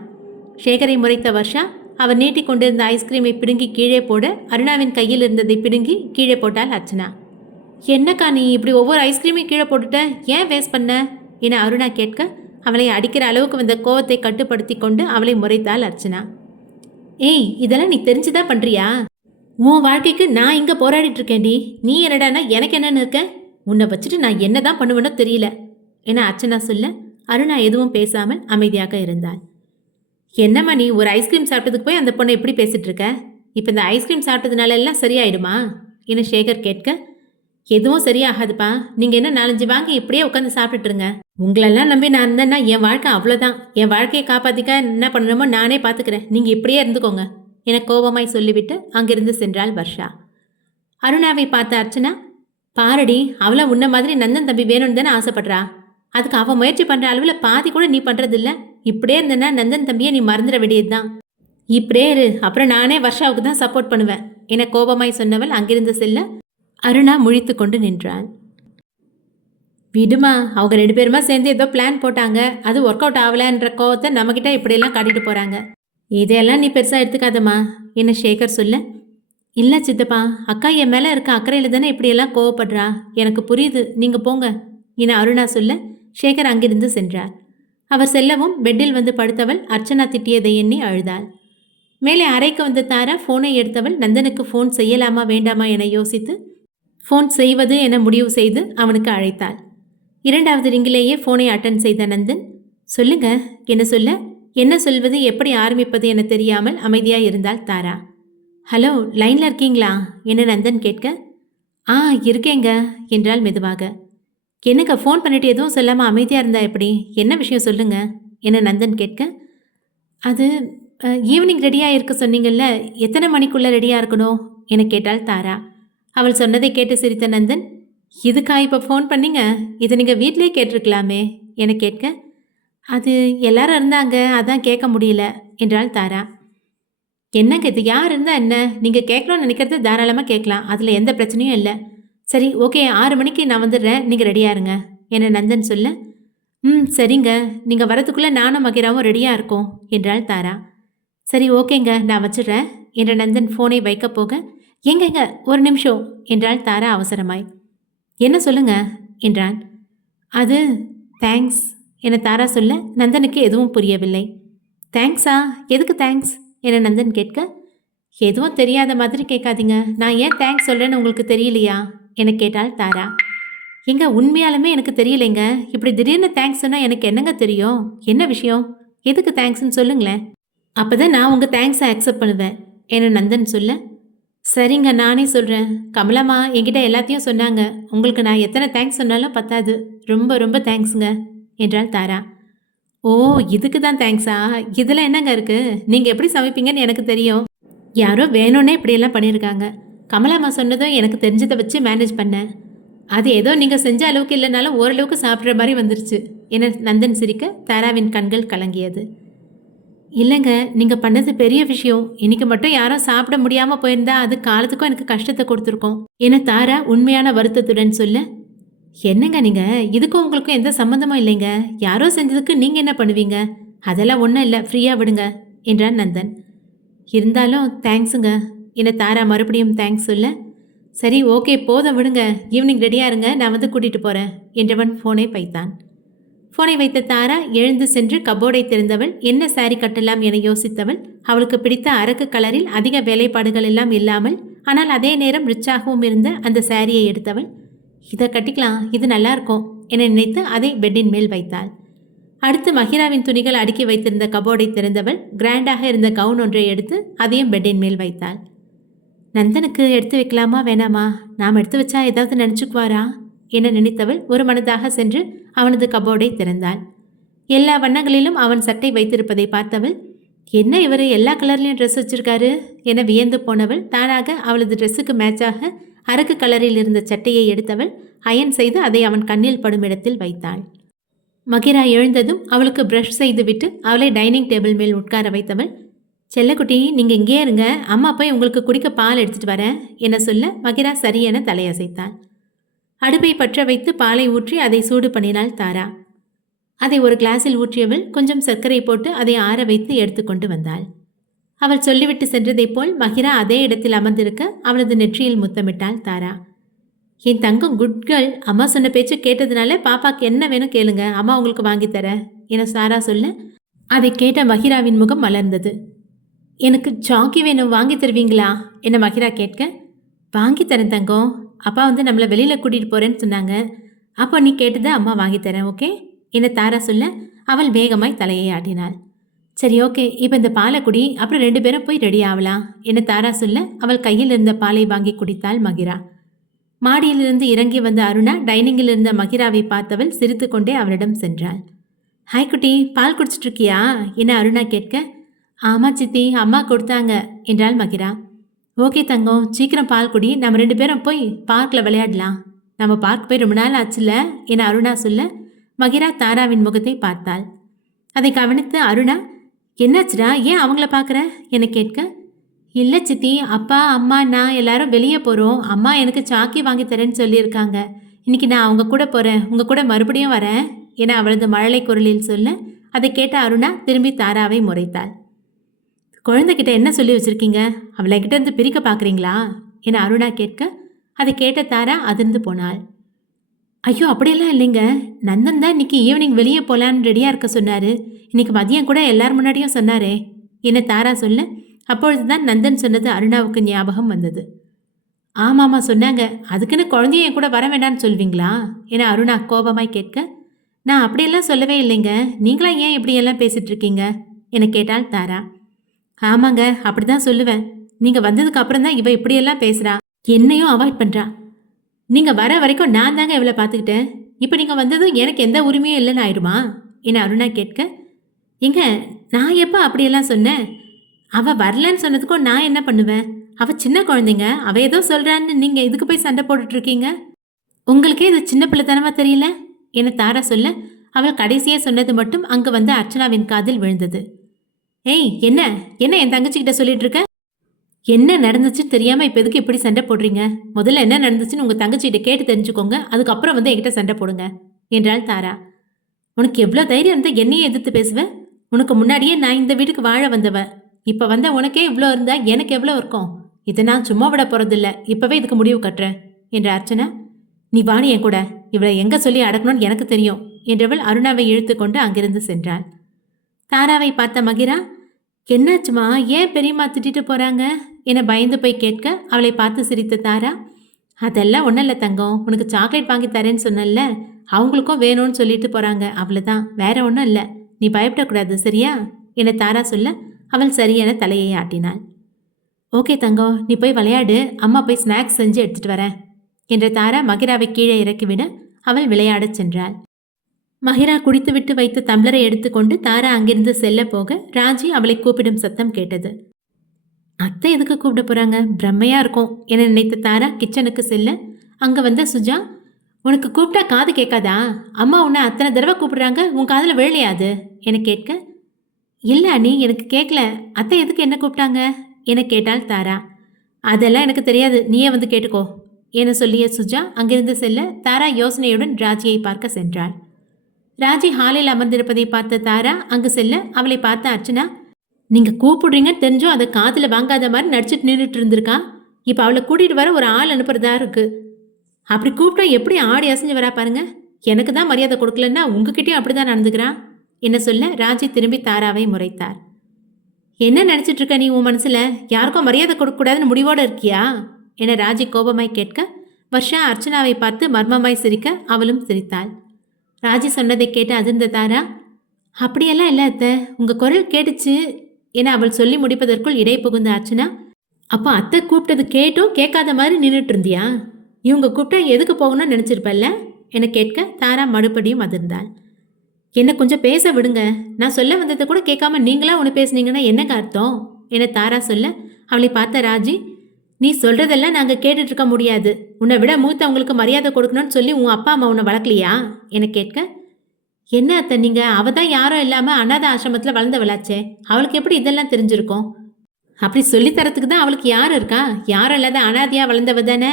சேகரை முறைத்த வர்ஷா அவர் நீட்டிக் கொண்டிருந்த ஐஸ்கிரீமை பிடுங்கி கீழே போட, அருணாவின் கையில் இருந்ததை பிடுங்கி கீழே போட்டாள் அர்ச்சனா. என்னக்கா நீ இப்படி ஒவ்வொரு ஐஸ்கிரீமையும் கீழே போட்டுட்ட, ஏன் வேஸ்ட் பண்ண என அருணா கேட்க, அவளை அடிக்கிற அளவுக்கு வந்த கோவத்தை கட்டுப்படுத்தி கொண்டு அவளை முறைத்தாள் அர்ச்சனா. ஏய் இதெல்லாம் நீ தெரிஞ்சுதான் பண்றியா? உன் வாழ்க்கைக்கு நான் இங்க போராடிட்டு இருக்கேன்டி, நீ என்னடானா எனக்கு என்னன்னு இருக்க? உன்னை வச்சுட்டு நான் என்னதான் பண்ணுவேனோ தெரியல என அர்ச்சனா சொல்ல, அருணா எதுவும் பேசாமல் அமைதியாக இருந்தாள். என்னம்மா நீ ஒரு ஐஸ்கிரீம் சாப்பிட்டதுக்கு போய் அந்த பொண்ணை எப்படி பேசிட்டு இருக்க? இப்போ இந்த ஐஸ்கிரீம் சாப்பிட்டதுனால எல்லாம் சரியாயிடுமா என சேகர் கேட்க, எதுவும் சரியாகாதுப்பா, நீங்கள் என்ன 4-5 வாங்கி இப்படியே உட்காந்து சாப்பிட்டுருங்க. உங்களெல்லாம் நம்பி நான் இருந்தேன்னா என் வாழ்க்கை அவ்வளோதான். என் வாழ்க்கையை காப்பாற்றிக்க என்ன பண்ணணுமோ நானே பார்த்துக்கிறேன், நீங்கள் இப்படியே இருந்துக்கோங்க என கோபமாய் சொல்லிவிட்டு அங்கிருந்து சென்றாள் வர்ஷா. அருணாவை பார்த்த அர்ச்சனா, பாரடி அவளை உன்ன மாதிரி நந்தன் தம்பி வேணும்னு தானே ஆசைப்படுறா. அதுக்கு அவன் முயற்சி பண்ணுற அளவில் பாதி கூட நீ பண்ணுறதில்ல. இப்படியே இருந்தனா நந்தன் தம்பியை நீ மறந்துட வேண்டியதுதான். இப்படியே இரு, அப்புறம் நானே வர்ஷாவுக்கு தான் சப்போர்ட் பண்ணுவேன் என கோபமாய் சொன்னவள் அங்கிருந்து செல்ல, அருணா முழித்து கொண்டு நின்றாள். விடுமா, அவங்க 2 பேருமா சேர்ந்து ஏதோ பிளான் போட்டாங்க, அது ஒர்க் அவுட் ஆகலன்ற கோவத்தை நம்மக்கிட்ட இப்படியெல்லாம் காட்டிட்டு போகிறாங்க. இதையெல்லாம் நீ பெருசாக எடுத்துக்காதம்மா என்ன சேகர் சொல்ல, இல்லை சித்தப்பா, அக்கா என் மேலே இருக்க அக்கறையில் தானே இப்படியெல்லாம் கோவப்படுறா, எனக்கு புரியுது, நீங்கள் போங்க என அருணா சொல்ல, சேகர் அங்கிருந்து சென்றார். அவர் செல்லவும் பெட்டில் வந்து படுத்தவள் அர்ச்சனா திட்டியதை எண்ணி அழுதாள். மேலே அறைக்கு வந்த தாரா ஃபோனை எடுத்தவள் நந்தனுக்கு ஃபோன் செய்யலாமா வேண்டாமா என யோசித்து ஃபோன் செய்வது என முடிவு செய்து அவனுக்கு அழைத்தாள். 2வது ரிங்கிலேயே ஃபோனை அட்டன் செய்த நந்தன், சொல்லுங்க என்ன சொல்ல, என்ன சொல்வது, எப்படி ஆரம்பிப்பது என தெரியாமல் அமைதியாய் இருந்தாள் தாரா. ஹலோ, லைனில் இருக்கீங்களா என நந்தன் கேட்க, ஆ இருக்கேங்க என்றாள் மெதுவாக. என்னங்க ஃபோன் பண்ணிட்டு எதுவும் சொல்லாமல் அமைதியாக இருந்தா எப்படி, என்ன விஷயம் சொல்லுங்க என நந்தன் கேட்க, அது ஈவினிங் ரெடியாக இருக்க சொன்னீங்கல்ல, எத்தனை மணிக்குள்ளே ரெடியாக இருக்கணும் என கேட்டாள் தாரா. அவள் சொன்னதை கேட்டு சிரித்த நந்தன், இதுக்கா இப்போ ஃபோன் பண்ணீங்க, இதை நீங்கள் வீட்டிலே கேட்டிருக்கலாமே என கேட்க, அது எல்லாரும் இருந்தாங்க அதான் கேட்க முடியல என்றாள் தாரா. என்னங்க இது, யார் இருந்தால் என்ன, நீங்கள் கேட்கணும்னு நினைக்கிறத தாராளமாக கேட்கலாம், அதில் எந்த பிரச்சனையும் இல்லை. சரி ஓகே, 6 மணிக்கு நான் வந்துடுறேன், நீங்கள் ரெடியாக இருங்க என நந்தன் சொல்ல, சரிங்க, நீங்கள் வரத்துக்குள்ளே நானும் மகிராவும் ரெடியாக இருக்கோம் என்றாள் தாரா. சரி ஓகேங்க, நான் வச்சிடுறேன் என்ற நந்தன் ஃபோனை வைக்க போக, எங்கெங்க ஒரு நிமிஷம் என்றாள் தாரா அவசரமாய். என்ன சொல்லுங்க என்றான். அது தேங்க்ஸ் என தாரா சொல்ல நந்தனுக்கு எதுவும் புரியவில்லை. தேங்க்ஸா, எதுக்கு தேங்க்ஸ் என நந்தன் கேட்க, எதுவும் தெரியாத மாதிரி கேட்காதீங்க, நான் ஏன் தேங்க்ஸ் சொல்கிறேன்னு உங்களுக்கு தெரியலையா என கேட்டாள் தாரா. எங்க உண்மையாலுமே எனக்கு தெரியலைங்க, இப்படி திடீர்னு தேங்க்ஸ் சொன்னால் எனக்கு என்னங்க தெரியும், என்ன விஷயம், எதுக்கு தேங்க்ஸ்ன்னு சொல்லுங்களேன், அப்போ தான் நான் உங்கள் தேங்க்ஸை அக்செப்ட் பண்ணுவேன் என நந்தன் சொல்ல, சரிங்க நானே சொல்கிறேன், கமலம்மா என்கிட்ட எல்லாத்தையும் சொன்னாங்க, உங்களுக்கு நான் எத்தனை தேங்க்ஸ் சொன்னாலும் பத்தாது, ரொம்ப ரொம்ப தேங்க்ஸுங்க என்றாள் தாரா. ஓ, இதுக்கு தான் தேங்க்ஸா, இதில் என்னங்க இருக்குது, நீங்கள் எப்படி சமைப்பீங்கன்னு எனக்கு தெரியும், யாரோ வேணும்னே இப்படியெல்லாம் பண்ணியிருக்காங்க, கமலம்மா சொன்னதும் எனக்கு தெரிஞ்சதை வச்சு மேனேஜ் பண்ணேன், அது ஏதோ நீங்கள் செஞ்ச அளவுக்கு இல்லைனாலும் ஓரளவுக்கு சாப்பிட்ற மாதிரி வந்துருச்சு என நந்தன் சிரிக்க தாராவின் கண்கள் கலங்கியது. இல்லைங்க, நீங்கள் பண்ணது பெரிய விஷயம், இன்னைக்கு மட்டும் யாரும் சாப்பிட முடியாமல் போயிருந்தா அது காலத்துக்கும் எனக்கு கஷ்டத்தை கொடுத்துருக்கோம் என தாரா உண்மையான வருத்தத்துடன் சொல்ல, என்னங்க நீங்கள், இதுக்கும் உங்களுக்கும் எந்த சம்மந்தமும் இல்லைங்க, யாரோ செஞ்சதுக்கு நீங்கள் என்ன பண்ணுவீங்க, அதெல்லாம் ஒன்றும் இல்லை, ஃப்ரீயாக விடுங்க என்றான் நந்தன். இருந்தாலும் தேங்க்ஸுங்க என தாரா மறுபடியும் தேங்க்ஸ் சொல்ல, சரி ஓகே போதும் விடுங்க, ஈவினிங் ரெடியாக இருங்க, நான் வந்து கூட்டிகிட்டு போகிறேன் என்றவன் ஃபோனை வைத்தான். ஃபோனை வைத்த தாரா எழுந்து சென்று கபோர்டை திறந்தவள் என்ன சாரி கட்டலாம் என யோசித்தவள். அவளுக்கு பிடித்த அரக்கு கலரில் அதிக வேலைப்பாடுகள் எல்லாம் இல்லாமல் ஆனால் அதே நேரம் ரிச்சாகவும் இருந்த அந்த சாரியை எடுத்தவள். இதை கட்டிக்கலாம், இது நல்லா இருக்கும் என நினைத்து அதை பெட்டின் மேல் வைத்தாள். அடுத்து மகிராவின் துணிகள் அடுக்கி வைத்திருந்த கபோர்டை திறந்தவள் கிராண்டாக இருந்த கவுன் ஒன்றை எடுத்து அதையும் பெட்டின் மேல் வைத்தாள். நந்தனுக்கு எடுத்து வைக்கலாமா வேணாமா, நாம் எடுத்து வச்சா ஏதாவது நினச்சிக்குவாரா என நினைத்தவள் ஒரு மனதாக சென்று அவனது கபோர்டை திறந்தாள். எல்லா வண்ணங்களிலும் அவன் சட்டை வைத்திருப்பதை பார்த்தவள், என்ன இவர் எல்லா கலர்லையும் ட்ரெஸ் வச்சிருக்காரு என வியந்து போனவள் தானாக அவளது ட்ரெஸ்ஸுக்கு மேட்சாக அரக்கு கலரில் இருந்த சட்டையை எடுத்தவள் அயன் செய்து அதை அவன் கண்ணில் படும் இடத்தில் வைத்தாள். மகிரா எழுந்ததும் அவளுக்கு ப்ரஷ் செய்துவிட்டு அவளை டைனிங் டேபிள் மேல் உட்கார வைத்தவள், செல்லக்குட்டி நீங்கள் இங்கே இருங்க, அம்மா போய் உங்களுக்கு குடிக்க பால் எடுத்துகிட்டு வரேன் என சொல்ல மகிரா சரியென தலையசைத்தாள். அடுப்பை பற்ற வைத்து பாலை ஊற்றி அதை சூடு பண்ணினாள் தாரா. அதை ஒரு கிளாஸில் ஊற்றியவள் கொஞ்சம் சர்க்கரை போட்டு அதை ஆற வைத்து எடுத்துக்கொண்டு வந்தாள். அவள் சொல்லிவிட்டு சென்றதைப் போல் மகிரா அதே இடத்தில் அமர்ந்திருக்க அவளது நெற்றியில் முத்தமிட்டாள் தாரா. என் தங்கம் குட் கேர்ள், அம்மா சொன்ன பேச்சு கேட்டதுனால பாப்பாக்கு என்ன வேணும் கேளுங்க, அம்மா உங்களுக்கு வாங்கித்தர என சாரா சொல்ல அதை கேட்ட மகிராவின் முகம் மலர்ந்தது. எனக்கு ஜாக்கி வேணும், வாங்கி தருவீங்களா என மகிரா கேட்க, வாங்கி தரேன் தங்கம், அப்பா வந்து நம்மளை வெளியில் கூட்டிகிட்டு போகிறேன்னு சொன்னாங்க, அப்போ நீ கேட்டதை அம்மா வாங்கித்தரேன் ஓகே என தாரா சொல்ல அவள் வேகமாய் தலையை ஆட்டினாள். சரி ஓகே, இப்போ இந்த பாலை குடி, அப்புறம் 2 பேரும் போய் ரெடி ஆகலாம் என தாரா சொல்ல அவள் கையில் இருந்த பாலை வாங்கி குடித்தாள் மகிரா. மாடியிலிருந்து இறங்கி வந்த அருணா டைனிங்கில் இருந்த மகிராவை பார்த்தவள் சிரித்து கொண்டே அவளிடம் சென்றாள். ஹாய் குட்டி, பால் குடிச்சிட்ருக்கியா என அருணா கேட்க, ஆமாம் சித்தி, அம்மா கொடுத்தாங்க என்றாள் மகிரா. ஓகே தங்கம், சீக்கிரம் பால் குடி, நம்ம 2 பேரும் போய் பார்க்கில் விளையாடலாம், நம்ம பார்க் போய் ரொம்ப நாள் ஆச்சுல என அருணா சொல்ல மகிரா தாராவின் முகத்தை பார்த்தாள். அதை கவனித்து அருணா, என்னாச்சுடா, ஏன் அவங்கள பார்க்குற என கேட்க, இல்லை சித்தி, அப்பா அம்மா நான் எல்லாரும் வெளியே போகிறோம், அம்மா எனக்கு சாக்கி வாங்கி தரேன்னு சொல்லியிருக்காங்க, இன்னைக்கு நான் அவங்க கூட போகிறேன், உங்கள் கூட மறுபடியும் வரேன் என அவளது மழலை குரலில் சொல்ல அதை கேட்ட அருணா திரும்பி தாராவை முறைத்தாள். குழந்தைகிட்ட என்ன சொல்லி வச்சுருக்கீங்க, அவளை கிட்ட இருந்து பிரிக்க பார்க்குறீங்களா என அருணா கேட்க அதை கேட்ட தாரா அதிர்ந்து போனாள். ஐயோ அப்படியெல்லாம் இல்லைங்க, நந்தன் தான் இன்னைக்கு ஈவினிங் வெளியே போகலான்னு ரெடியாக இருக்க சொன்னார், இன்னைக்கு மதியம் கூட எல்லார் முன்னாடியும் சொன்னாரே என தாரா சொல்ல அப்பொழுதுதான் நந்தன் சொன்னது அருணாவுக்கு ஞாபகம் வந்தது. ஆமாம்மா சொன்னாங்க, அதுக்குன்னு குழந்தைய என் கூட வர வேண்டான்னு சொல்வீங்களா என அருணா கோபமாய் கேட்க, நான் அப்படியெல்லாம் சொல்லவே இல்லைங்க, நீங்களா ஏன் இப்படியெல்லாம் பேசிட்டு இருக்கீங்க என கேட்டாள் தாரா. ஆமாங்க, அப்படிதான் சொல்லுவேன். நீங்க வந்ததுக்கு அப்புறம் தான் இவ இப்படியெல்லாம் பேசுறா, என்னையும் அவாய்ட் பண்றா. நீங்க வர வரைக்கும் நான் தாங்க இவளை பார்த்துக்கிட்டேன். இப்போ நீங்க வந்ததும் எனக்கு எந்த உரிமையும் இல்லைன்னு ஆயிடுமா என அருணா கேட்க, ஏங்க நான் எப்போ அப்படியெல்லாம் சொன்னேன்? அவ வரலன்னு சொன்னதுக்கும் நான் என்ன பண்ணுவேன்? அவ சின்ன குழந்தைங்க, அவ ஏதோ சொல்றான்னு நீங்க இதுக்கு போய் சண்டை போட்டுட்டு இருக்கீங்க. உங்களுக்கே இது சின்ன பிள்ளைத்தனமா தெரியல என தாரா சொல்ல, அவள் கடைசியே சொன்னது மட்டும் அங்கு வந்த அர்ச்சனாவின் காதில் விழுந்தது. ஏய் என்ன என்ன என் தங்கச்சிக்கிட்ட சொல்லிட்டு இருக்க? என்ன நடந்துச்சுன்னு தெரியாம இப்ப எதுக்கு இப்படி சண்டை போடுறீங்க? முதல்ல என்ன நடந்துச்சுன்னு உங்க தங்கச்சிகிட்ட கேட்டு தெரிஞ்சுக்கோங்க, அதுக்கப்புறம் வந்து என்கிட்ட சண்டை போடுங்க என்றாள் தாரா. உனக்கு எவ்வளோ தைரியம் இருந்தா என்னையே எதிர்த்து பேசுவேன்? உனக்கு முன்னாடியே நான் இந்த வீட்டுக்கு வாழ வந்தவ. இப்ப வந்த உனக்கே இவ்வளோ இருந்தா எனக்கு எவ்வளோ இருக்கும்? இதை நான் சும்மா விட போறதில்ல, இப்பவே இதுக்கு முடிவு கட்டுறேன் என்ற அர்ச்சனா. நீ வாணி என் கூட, இவளை எங்க சொல்லி அடக்கணும்னு எனக்கு தெரியும் என்றவள் அருணாவை இழுத்து கொண்டு அங்கிருந்து சென்றாள். தாராவை பார்த்த மகிரா, என்னாச்சுமா, ஏன் பெரியம்மா திட்டிட்டு போறாங்க என பயந்து போய் கேட்க, அவளை பார்த்து சிரித்த தாரா, அதெல்லாம் ஒன்றும் இல்லை தங்கம், உனக்கு சாக்லேட் வாங்கி தரேன்னு சொன்னல, அவங்களுக்கும் வேணும்னு சொல்லிட்டு போறாங்க, அவ்வளோதான், வேற ஒன்றும் இல்லை, நீ பயப்படக்கூடாது சரியா என தாரா சொல்ல, அவள் சரியான தலையை ஆட்டினாள். ஓகே தங்கம், நீ போய் விளையாடு, அம்மா போய் ஸ்நாக்ஸ் செஞ்சு எடுத்துட்டு வரேன் என்ற தாரா மகிராவை கீழே இறக்கிவிட அவள் விளையாடச் சென்றாள். மகிரா குடித்துவிட்டு வைத்த தம்ளரை எடுத்துக்கொண்டு தாரா அங்கிருந்து செல்ல போக ராஜி அவளை கூப்பிடும் சத்தம் கேட்டது. அத்தை எதுக்கு கூப்பிட போறாங்க, பிரம்மையா இருக்கும் என நினைத்த தாரா கிச்சனுக்கு செல்ல, அங்க வந்த சுஜா, உனக்கு கூப்பிட்டா காது கேட்காதா? அம்மா உன்னை அத்தனை தடவை கூப்பிடுறாங்க, உன் காதில் விழலையாது என கேட்க, இல்லை அண்ணி எனக்கு கேட்கல, அத்தை எதுக்கு என்ன கூப்பிட்டாங்க என கேட்டாள் தாரா. அதெல்லாம் எனக்கு தெரியாது, நீயே வந்து கேட்டுக்கோ என சொல்லிய சுஜா அங்கிருந்து செல்ல தாரா யோசனையுடன் ராஜியை பார்க்க சென்றாள். ராஜி ஹாலில் அமர்ந்திருப்பதை பார்த்த தாரா அங்கு செல்ல அவளை பார்த்த அர்ச்சனா, நீங்க கூப்பிடுறீங்கன்னு தெரிஞ்சும் அதை காதில் வாங்காத மாதிரி நடிச்சிட்டு நின்றுட்டு இருந்திருக்கா. இப்போ அவளை கூட்டிகிட்டு வர ஒரு ஆள் அனுப்புறதா இருக்கு. அப்படி கூப்பிட்டா எப்படி ஆடி அசைஞ்சு வரா பாருங்க. எனக்கு தான் மரியாதை கொடுக்கலன்னா உங்ககிட்டயும் அப்படிதான் நடந்துக்கிறான் என்ன சொல்ல ராஜி திரும்பி தாராவை முறைத்தார். என்ன நினச்சிட்டு இருக்க நீ? உன் மனசுல யாருக்கும் மரியாதை கொடுக்கக்கூடாதுன்னு முடிவோடு இருக்கியா என ராஜி கோபமாய் கேட்க, வர்ஷா அர்ச்சனாவை பார்த்து மர்மமாய் சிரிக்க அவளும் சிரித்தாள். ராஜி சொன்னதை கேட்டு அதிர்ந்த தாரா, அப்படியெல்லாம் இல்லை அத்தை, உங்க குரல் கேட்டுச்சு என அவள் சொல்லி முடிப்பதற்குள் இடை புகுந்த அர்ச்சனா, அப்போ அத்தை கூப்பிட்டது கேட்டும் கேட்காத மாதிரி நின்றுட்டு இருந்தியா? இவங்க கூப்பிட்டா எதுக்கு போகணும்னு நினச்சிருப்பல்ல என கேட்க தாரா மறுபடியும் அதிர்ந்தாள். என்ன கொஞ்சம் பேச விடுங்க, நான் சொல்ல வந்ததை கூட கேட்காம நீங்களா ஒன்று பேசுனீங்கன்னா என்னங்க அர்த்தம் என தாரா சொல்ல, அவளை பார்த்த ராஜி, நீ சொல்றதெல்லாம் நாங்கள் கேட்டுட்டு இருக்க முடியாது, உன்னை விட மூத்தவங்களுக்கு மரியாதை கொடுக்கணும்னு சொல்லி உன் அப்பா அம்மா உன்னை வளர்க்கலையா என கேட்க, என்ன அத்தை நீங்க, அவ தான் யாரும் இல்லாமல் அனாத ஆசிரமத்தில் வளர்ந்தவளாச்சே, அவளுக்கு எப்படி இதெல்லாம் தெரிஞ்சிருக்கும்? அப்படி சொல்லித்தரத்துக்கு தான் அவளுக்கு யார் இருக்கா? யாரும் இல்லாத அனாதையா வளர்ந்தவ தானே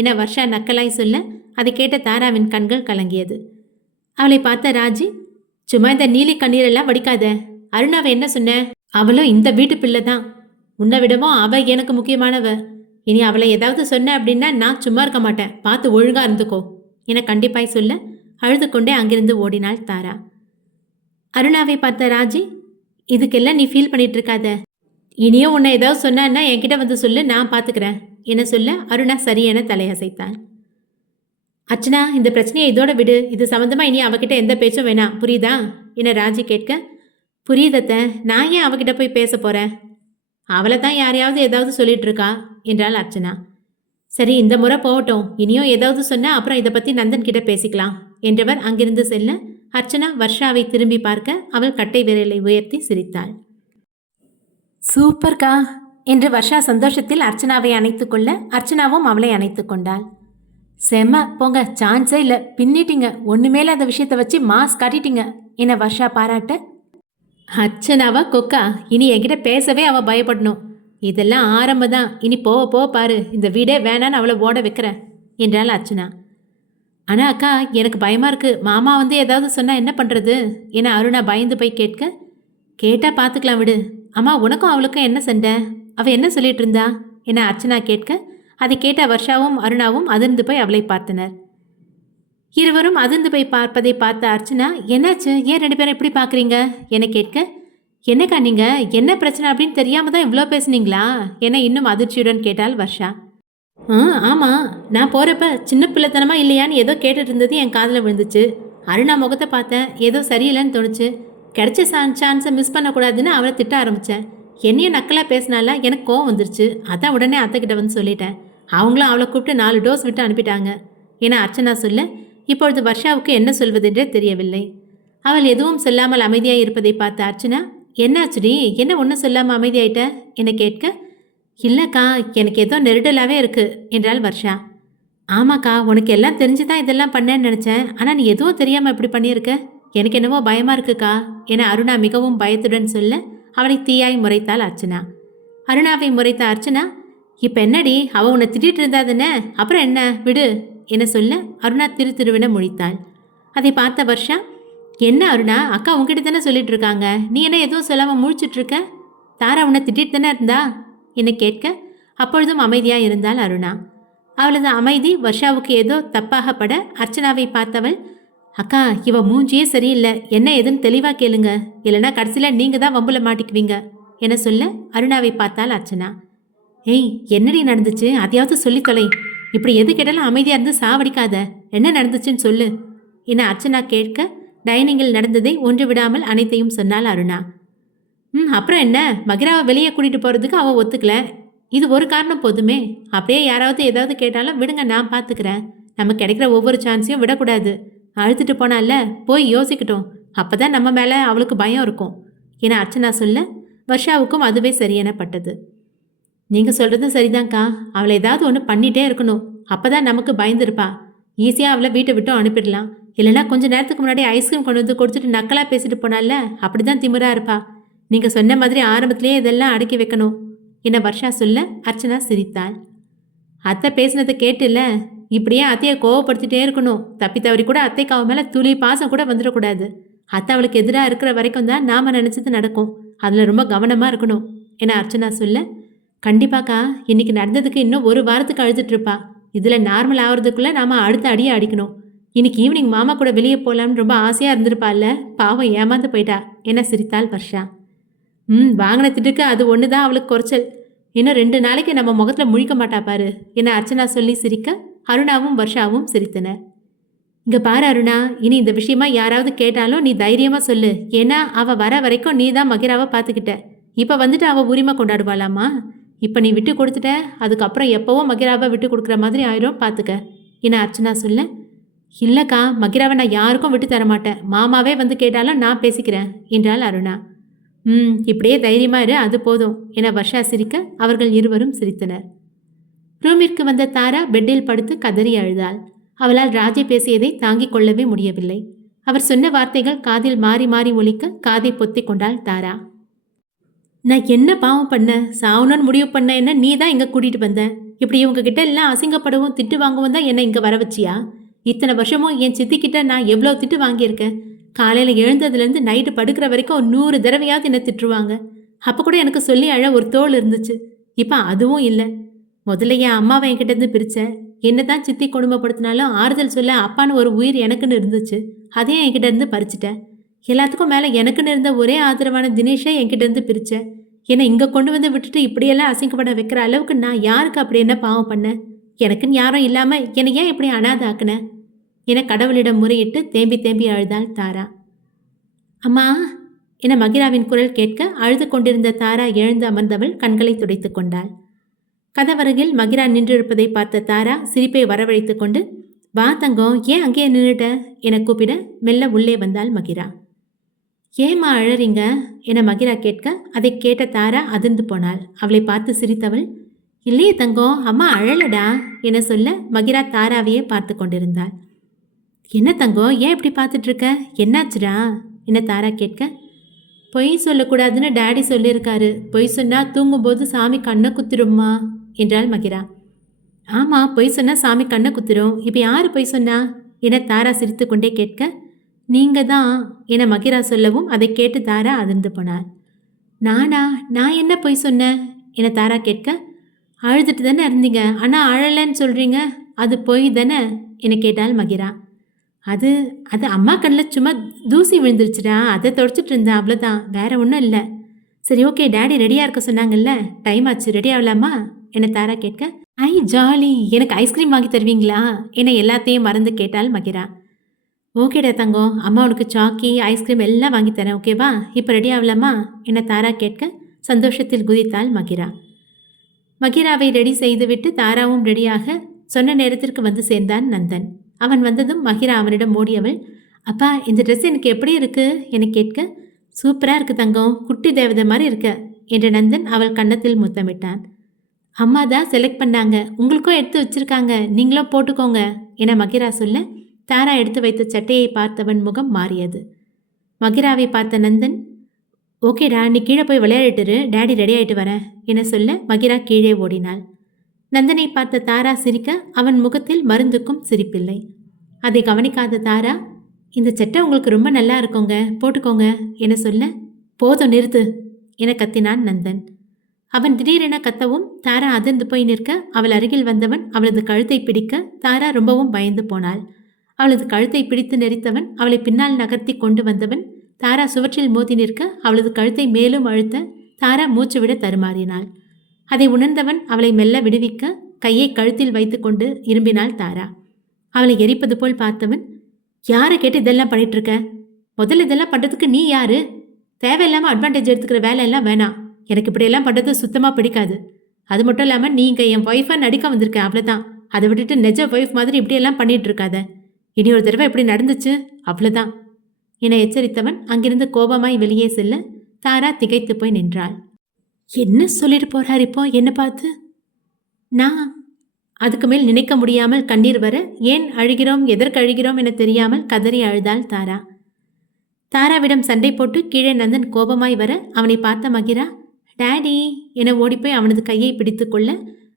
என வர்ஷா நக்கலாய் சொல்ல, அதை கேட்ட தாராவின் கண்கள் கலங்கியது. அவளை பார்த்த ராஜி, சும்மா இந்த நீலி கண்ணீரெல்லாம் வடிக்காத. அருணாவை என்ன சொன்ன? அவளும் இந்த வீட்டு பிள்ளை தான், உன்னை விடவும் அவ எனக்கு முக்கியமானவ. இனி அவளை ஏதாவது சொன்ன அப்படின்னா நான் சும்மா இருக்க மாட்டேன், பார்த்து ஒழுங்கா இருந்துக்கோ என கண்டிப்பாய் சொல்ல அழுது கொண்டே அங்கிருந்து ஓடினாள் தாரா. அருணாவை பார்த்த ராஜி, இதுக்கெல்லாம் நீ ஃபீல் பண்ணிட்டு இருக்காத, இனியும் உன்னை ஏதாவது சொன்னா என்கிட்ட வந்து சொல்லு, நான் பார்த்துக்கிறேன் என சொல்ல அருணா சரியென தலையசைத்தாள். அர்ச்சனா, இந்த பிரச்சனையை இதோட விடு, இது சம்மந்தமா இனி அவகிட்ட எந்த பேச்சும் வேணாம், புரியுதா என ராஜி கேட்க, புரியுதத்த, நான் ஏன் அவகிட்ட போய் பேச போறேன், அவளை தான் யாரையாவது ஏதாவது சொல்லிட்டு இருக்கா என்றாள் அர்ச்சனா. சரி, இந்த முறை போகட்டும், இனியும் ஏதாவது சொன்னா அப்புறம் இதை பத்தி நந்தன் கிட்ட பேசிக்கலாம் என்றவர் அங்கிருந்து செல்ல, அர்ச்சனா வர்ஷாவை திரும்பி பார்க்க அவள் கட்டை விரலை உயர்த்தி சிரித்தாள். சூப்பர்க்கா என்று வர்ஷா சந்தோஷத்தில் அர்ச்சனாவை அணைத்து கொள்ள அர்ச்சனாவும் அவளை அணைத்து கொண்டாள். செம்ம போங்க, சான்ஸே இல்லை, பின்னிட்டீங்க, ஒன்றுமேல அந்த விஷயத்தை வச்சு மாஸ் காட்டிட்டீங்க என வர்ஷா பாராட்ட, அர்ச்சனாவா கொக்கா, இனி என்கிட்ட பேசவே அவள் பயப்படணும், இதெல்லாம் ஆரம்பம் தான், இனி போக போக பாரு, இந்த வீடே வேணான்னு அவளை ஓட வைக்கிறேன் என்றாள் அர்ச்சனா. ஆனால் அக்கா, எனக்கு பயமாக இருக்கு, மாமா வந்து ஏதாவது சொன்னால் என்ன பண்ணுறது என அருணா பயந்து போய் கேட்க, கேட்டால் பார்த்துக்கலாம் விடு. அம்மா, உனக்கும் அவளுக்கும் என்ன சண்டை? அவள் என்ன சொல்லிட்டு இருந்தா என அர்ச்சனா கேட்க, அதை கேட்ட வர்ஷாவும் அருணாவும் அதிர்ந்து போய் அவளை பார்த்தனர். இருவரும் அதிர்ந்து போய் பார்ப்பதை பார்த்த அர்ச்சனா, என்னாச்சு, ஏன் ரெண்டு பேரும் எப்படி பார்க்குறீங்க என கேட்க, என்னக்கா நீங்க என்ன பிரச்சனை அப்படின்னு தெரியாம தான் இவ்வளோ பேசுனீங்களா என இன்னும் அதிர்ச்சியுடன் கேட்டாள் வர்ஷா. ஆ ஆமாம், நான் போகிறப்ப சின்ன பிள்ளைத்தனமா இல்லையான்னு ஏதோ கேட்டுட்டு இருந்தது என் காதில் விழுந்துச்சு. அருணா முகத்தை பார்த்தேன், ஏதோ சரியில்லைன்னு தோணுச்சு. கிடைச்ச சான்ஸை மிஸ் பண்ணக்கூடாதுன்னு அவளை திட்ட ஆரம்பித்தேன். என்னையும் நக்கலாக பேசினால எனக்கு கோவம் வந்துருச்சு. அதான் உடனே அத்தைக்கிட்ட வந்து சொல்லிட்டேன். அவங்களும் அவளை கூப்பிட்டு 4 டோஸ் விட்டு அனுப்பிட்டாங்க என அர்ச்சனா சொல்ல, இப்பொழுது வர்ஷாவுக்கு என்ன சொல்வதென்றே தெரியவில்லை. அவள் எதுவும் சொல்லாமல் அமைதியாக இருப்பதை பார்த்த அர்ச்சனா, என்னாச்சுடி, என்ன ஒன்றும் சொல்லாமல் அமைதியாயிட்ட என கேட்க, இல்லைக்கா, எனக்கு ஏதோ நெருடலாகவே இருக்கு என்றாள் வர்ஷா. ஆமாக்கா, உனக்கு எல்லாம் தெரிஞ்சு தான் இதெல்லாம் பண்ணேன்னு நினச்சேன். ஆனால் நீ எதுவும் தெரியாமல் இப்படி பண்ணியிருக்க. எனக்கு என்னவோ பயமாக இருக்குக்கா என அருணா மிகவும் பயத்துடன் சொல்ல, அவளை தீயாய் முறைத்தாள் அர்ச்சனா. அருணாவை முறைத்த அர்ச்சனா, இப்போ என்னடி, அவள் உன்னை திட்டிகிட்டு இருந்தாதுன்னு, அப்புறம் என்ன விடு என சொல்ல அருணா திருவென முழித்தாள். அதை பார்த்த வர்ஷா, என்ன அருணா, அக்கா உங்ககிட்ட தானே சொல்லிட்டு இருக்காங்க, நீ என்ன எதுவும் சொல்லாமல் முழிச்சிட்ருக்க? தாரா உன்னை திட்டிட்டு தானே இருந்தா என கேட்க, அப்பொழுதும் அமைதியாக இருந்தாள் அருணா. அவளது அமைதி வர்ஷாவுக்கு ஏதோ தப்பாகப்பட அர்ச்சனாவை பார்த்தவள், அக்கா, இவ மூஞ்சியே சரியில்லை, என்ன ஏதுன்னு தெளிவாக கேளுங்க, இல்லைனா கடைசியில் நீங்கள் தான் வம்புல மாட்டிக்குவீங்க என சொல்ல அருணாவை பார்த்தாள் அர்ச்சனா. ஏய், என்னடி நடந்துச்சு, அதையாவது சொல்லி தொலை. இப்படி எது கேட்டாலும் அமைதியாக இருந்து சாவடிக்காத, என்ன நடந்துச்சுன்னு சொல்லு என அர்ச்சனா கேட்க, டைனிங்கில் நடந்ததை ஒன்று விடாமல் அனைத்தையும் சொன்னாள் அருணா. அப்புறம் என்ன, மகிராவை வெளியே கூட்டிகிட்டு போகிறதுக்கு அவள் ஒத்துக்கல. இது ஒரு காரணம் போதுமே. அப்படியே யாராவது ஏதாவது கேட்டாலும் விடுங்க, நான் பார்த்துக்கிறேன். நமக்கு கிடைக்கிற ஒவ்வொரு சான்ஸையும் விடக்கூடாது. அழுத்துட்டு போனால, போய் யோசிக்கட்டும், அப்போ தான் நம்ம மேலே அவளுக்கு பயம் இருக்கும் என அர்ச்சனா சொல்ல, வர்ஷாவுக்கும் அதுவே சரியெனப்பட்டது. நீங்கள் சொல்கிறதும் சரிதான்க்கா, அவளை ஏதாவது ஒன்று பண்ணிகிட்டே இருக்கணும், அப்போ தான் நமக்கு பயந்துருப்பா. ஈஸியாக அவளை வீட்டை விட்டும் அனுப்பிடலாம். இல்லைனா கொஞ்சம் நேரத்துக்கு முன்னாடி ஐஸ்கிரீம் கொண்டு வந்து கொடுத்துட்டு நக்கலாக பேசிட்டு போனால, அப்படி தான் திமிராக இருப்பா. நீங்கள் சொன்ன மாதிரி ஆரம்பத்திலே இதெல்லாம் அடக்கி வைக்கணும் என வர்ஷா சொல்ல அர்ச்சனா சிரித்தாள். அத்தை பேசினதை கேட்டுல, இப்படியே அத்தையை கோவப்படுத்திட்டே இருக்கணும். தப்பி தவறி கூட அத்தைக்கு அவன் மேலே துளி பாசம் கூட வந்துடக்கூடாது. அத்தை அவளுக்கு எதிராக இருக்கிற வரைக்கும் தான் நாம் நினச்சது நடக்கும். அதில் ரொம்ப கவனமாக இருக்கணும் என அர்ச்சனா சொல்ல, கண்டிப்பாக்கா, இன்னைக்கு நடந்ததுக்கு இன்னும் ஒரு வாரத்துக்கு அழுதுட்டுருப்பா. இதில் நார்மல் ஆகிறதுக்குள்ளே நாம் அடுத்த அடியை அடிக்கணும். இன்னைக்கு ஈவினிங் மாமா கூட வெளியே போகலான்னு ரொம்ப ஆசையாக இருந்திருப்பாள்ல, பாவம் ஏமாந்து போயிட்டா என சிரித்தாள் வர்ஷா. வாங்கின திட்டுக்கு அது ஒன்று தான் அவளுக்கு குறைச்சல். இன்னும் 2 நாளைக்கு நம்ம முகத்தில் முழிக்க மாட்டா பாரு என அர்ச்சனா சொல்லி சிரிக்க, அருணாவும் வர்ஷாவும் சிரித்தனர். இங்கே பாரு அருணா, இனி இந்த விஷயமா யாராவது கேட்டாலும் நீ தைரியமாக சொல்லு. ஏன்னா அவள் வர வரைக்கும் நீ தான் மகிராவை பார்த்துக்கிட்ட. இப்போ வந்துட்டு அவள் உரிமை கொண்டாடுவாளாமா. இப்போ நீ விட்டு கொடுத்துட்ட, அதுக்கப்புறம் எப்போவும் மகிராவை விட்டு கொடுக்குற மாதிரி ஆயிரும், பார்த்துக்க என அர்ச்சனா சொல்ல, இல்லைக்கா, மகிராவை நான் யாருக்கும் விட்டு தரமாட்டேன். மாமாவே வந்து கேட்டாலும் நான் பேசிக்கிறேன் என்றாள் அருணா. இப்படியே தைரியமாக இரு, அது போதும் என வர்ஷா சிரிக்க அவர்கள் இருவரும் சிரித்தனர். ரூமிற்கு வந்த தாரா பெட்டில் படுத்து கதறி அழுதாள். அவளால் ராஜி பேசியதை தாங்கிக் கொள்ளவே முடியவில்லை. அவர் சொன்ன வார்த்தைகள் காதில் மாறி மாறி ஒலிக்க காதை பொத்தி கொண்டாள் தாரா. நான் என்ன பாவம் பண்ண, சாவணும்னு முடிவு பண்ண என்ன நீ தான் இங்கே கூட்டிகிட்டு வந்த. இப்படி இவங்ககிட்ட எல்லாம் அசிங்கப்படவும் திட்டு வாங்கவும் தான் என்னை இங்கே வர வச்சியா? இத்தனை வருஷமும் என் சித்திக்கிட்ட நான் எவ்வளோ திட்டு வாங்கியிருக்கேன். காலையில் எழுந்ததுலேருந்து நைட்டு படுக்கிற வரைக்கும் 100 தடவையாவது என்னை திட்டுருவாங்க. அப்போ கூட எனக்கு சொல்லி அழ ஒரு தோள் இருந்துச்சு. இப்போ அதுவும் இல்லை. முதல்ல என் அம்மாவை என்கிட்டேருந்து பிரித்தேன். என்ன தான் சித்தி கொடுமைப்படுத்தினாலும் ஆறுதல் சொல்ல அப்பான்னு ஒரு உயிர் எனக்குன்னு இருந்துச்சு. அதையும் என்கிட்டேருந்து பறிச்சிட்டேன். எல்லாத்துக்கும் மேலே எனக்குன்னு இருந்த ஒரே ஆதரவான தினேஷை என்கிட்டேருந்து பிரித்தேன். என்னை இங்கே கொண்டு வந்து விட்டுட்டு இப்படியெல்லாம் அசிங்கப்பட வைக்கிற அளவுக்கு நான் யாருக்கு அப்படி என்ன பாவம் பண்ணேன்? எனக்குன்னு யாரும் இல்லாமல் என்னை ஏன் இப்படி அனாதாக்குனேன் என கடவுளிடம் முறையிட்டு தேம்பி தேம்பி அழுதாள் தாரா. அம்மா என மகிராவின் குரல் கேட்க அழுது கொண்டிருந்த தாரா எழுந்து அமர்ந்தவள் கண்களை துடைத்து கொண்டாள். கதவருகில் மகிரா நின்றிருப்பதை பார்த்த தாரா சிரிப்பை வரவழைத்து கொண்டு, வா தங்கம், ஏன் அங்கேயே நின்றுட்ட என கூப்பிட மெல்ல உள்ளே வந்தாள் மகிரா. ஏம்மா அழறீங்க என மகிரா கேட்க அதை கேட்ட தாரா அதிர்ந்து போனாள். அவளை பார்த்து சிரித்தவள், இல்லையே தங்கம், அம்மா அழலடா என சொல்ல மகிரா தாராவையே பார்த்து கொண்டிருந்தாள். என்ன தங்கம், ஏன் இப்படி பார்த்துட்ருக்க, என்னாச்சுடா என்ன தாரா கேட்க, பொய் சொல்லக்கூடாதுன்னு டேடி சொல்லியிருக்காரு. பொய் சொன்னால் தூங்கும்போது சாமி கண்ணை குத்திரும்மா என்றாள் மகிரா. ஆமாம், பொய் சொன்னால் சாமி கண்ணை குத்திரும். இப்போ யார் பொய் சொன்னா என தாரா சிரித்து கொண்டே கேட்க, நீங்கள் தான் என மகிரா சொல்லவும் அதை கேட்டு தாரா அதிர்ந்து போனாள். நானா? நான் என்ன பொய் சொன்னேன் என தாரா கேட்க, அழுதுட்டு தானே இருந்தீங்க, ஆனால் அழலைன்னு சொல்கிறீங்க, அது பொய் தானே என கேட்டாள் மகிரா. அது அது அம்மா கண்ணில் சும்மா தூசி விழுந்துருச்சுடா, அதை தொடச்சிட்டு இருந்தேன், அவ்வளோதான், வேற ஒன்றும் இல்லை. சரி ஓகே, டேடி ரெடியாக இருக்க சொன்னாங்கல்ல, டைம் ஆச்சு, ரெடி ஆகலாமா என தாரா கேட்க, ஐ ஜாலி, எனக்கு ஐஸ்கிரீம் வாங்கி தருவீங்களா என எல்லாத்தையும் மறந்து கேட்டாள் மகிரா. ஓகேடா தங்கம், அம்மா உனக்கு சாக்கி ஐஸ்கிரீம் எல்லாம் வாங்கி தரேன், ஓகேவா, இப்போ ரெடி ஆகலாமா என தாரா கேட்க சந்தோஷத்தில் குதித்தாள் மகிரா. மகிராவை ரெடி செய்துவிட்டு தாராவும் ரெடியாக சொன்ன நேரத்திற்கு வந்து சேர்ந்தான் நந்தன். அவன் வந்ததும் மகிரா அவனிடம் ஓடியவள், அப்பா இந்த ட்ரெஸ் எனக்கு எப்படி இருக்கு என கேட்க, சூப்பராக இருக்கு தங்கம், குட்டி தேவதை மாதிரி இருக்க என்ற நந்தன் அவள் கன்னத்தில் முத்தமிட்டான். அம்மா தான் செலக்ட் பண்ணாங்க, உங்களுக்கும் எடுத்து வச்சிருக்காங்க, நீங்களும் போட்டுக்கோங்க என மகிரா சொல்ல, தாரா எடுத்து வைத்த சட்டையை பார்த்தவன் முகம் மாறியது. மகிராவை பார்த்த நந்தன், ஓகேடா நீ கீழே போய் விளையாடிட்டுரு, டேடி ரெடி ஆகிட்டு வரேன் என சொல்ல மகிரா கீழே ஓடினாள். நந்தனை பார்த்த தாரா சிரிக்க அவன் முகத்தில் மருந்துக்கும் சிரிப்பில்லை. அதை கவனிக்காத தாரா, இந்த சட்டை உங்களுக்கு ரொம்ப நல்லா இருக்குங்க, போட்டுக்கோங்க என சொல்ல, போதும் நிறுத்து என கத்தினான் நந்தன். அவன் திடீரென கத்தவும் தாரா அதிர்ந்து போய் நிற்க அவள் அருகில் வந்தவன் அவளது கழுத்தை பிடிக்க தாரா ரொம்பவும் பயந்து போனாள். அவளது கழுத்தை பிடித்து நெரித்தவன் அவளை பின்னால் நகர்த்தி கொண்டு வந்தவன் தாரா சுவற்றில் மோதி நிற்க அவளது கழுத்தை மேலும் அழுத்த தாரா மூச்சுவிட தருமாறினாள். அதை உணர்ந்தவன் அவளை மெல்ல விடுவிக்க கையை கழுத்தில் வைத்து கொண்டு இரும்பினாள் தாரா. அவளை எரிப்பது போல் பார்த்தவன், யாரை கேட்டு இதெல்லாம் பண்ணிட்டு இருக்க, முதல்ல இதெல்லாம் பண்ணுறதுக்கு நீ யாரு, தேவையில்லாமல் அட்வான்டேஜ் எடுத்துக்கிற வேலையெல்லாம் வேணாம், எனக்கு இப்படியெல்லாம் பண்ணுறது சுத்தமாக பிடிக்காது. அது மட்டும் இல்லாமல் நீ இங்கே என் ஒய்ஃபாக நடிக்க வந்திருக்க, அவ்வளோதான், அதை விட்டுட்டு நிஜ ஒய்ஃப் மாதிரி இப்படியெல்லாம் பண்ணிட்டு இருக்காத, இனி ஒரு தடவை இப்படி நடந்துச்சு அவ்வளோதான் என எச்சரித்தவன் அங்கிருந்து கோபமாய் வெளியே செல்ல தாரா திகைத்து போய் நின்றாள். என்ன சொல்லிட்டு போறார் இப்போ என்ன பார்த்து? நான் அதுக்கு மேல் நினைக்க முடியாமல் கண்ணீர் வர ஏன் அழுகிறோம் எதற்கு அழுகிறோம் என தெரியாமல் கதறி அழுதாள் தாரா. தாராவிடம் சண்டை போட்டு கீழே நந்தன் கோபமாய் வர அவனை பார்த்த மகிரா டேடி என ஓடிப்போய் அவனது கையை பிடித்து கொள்ள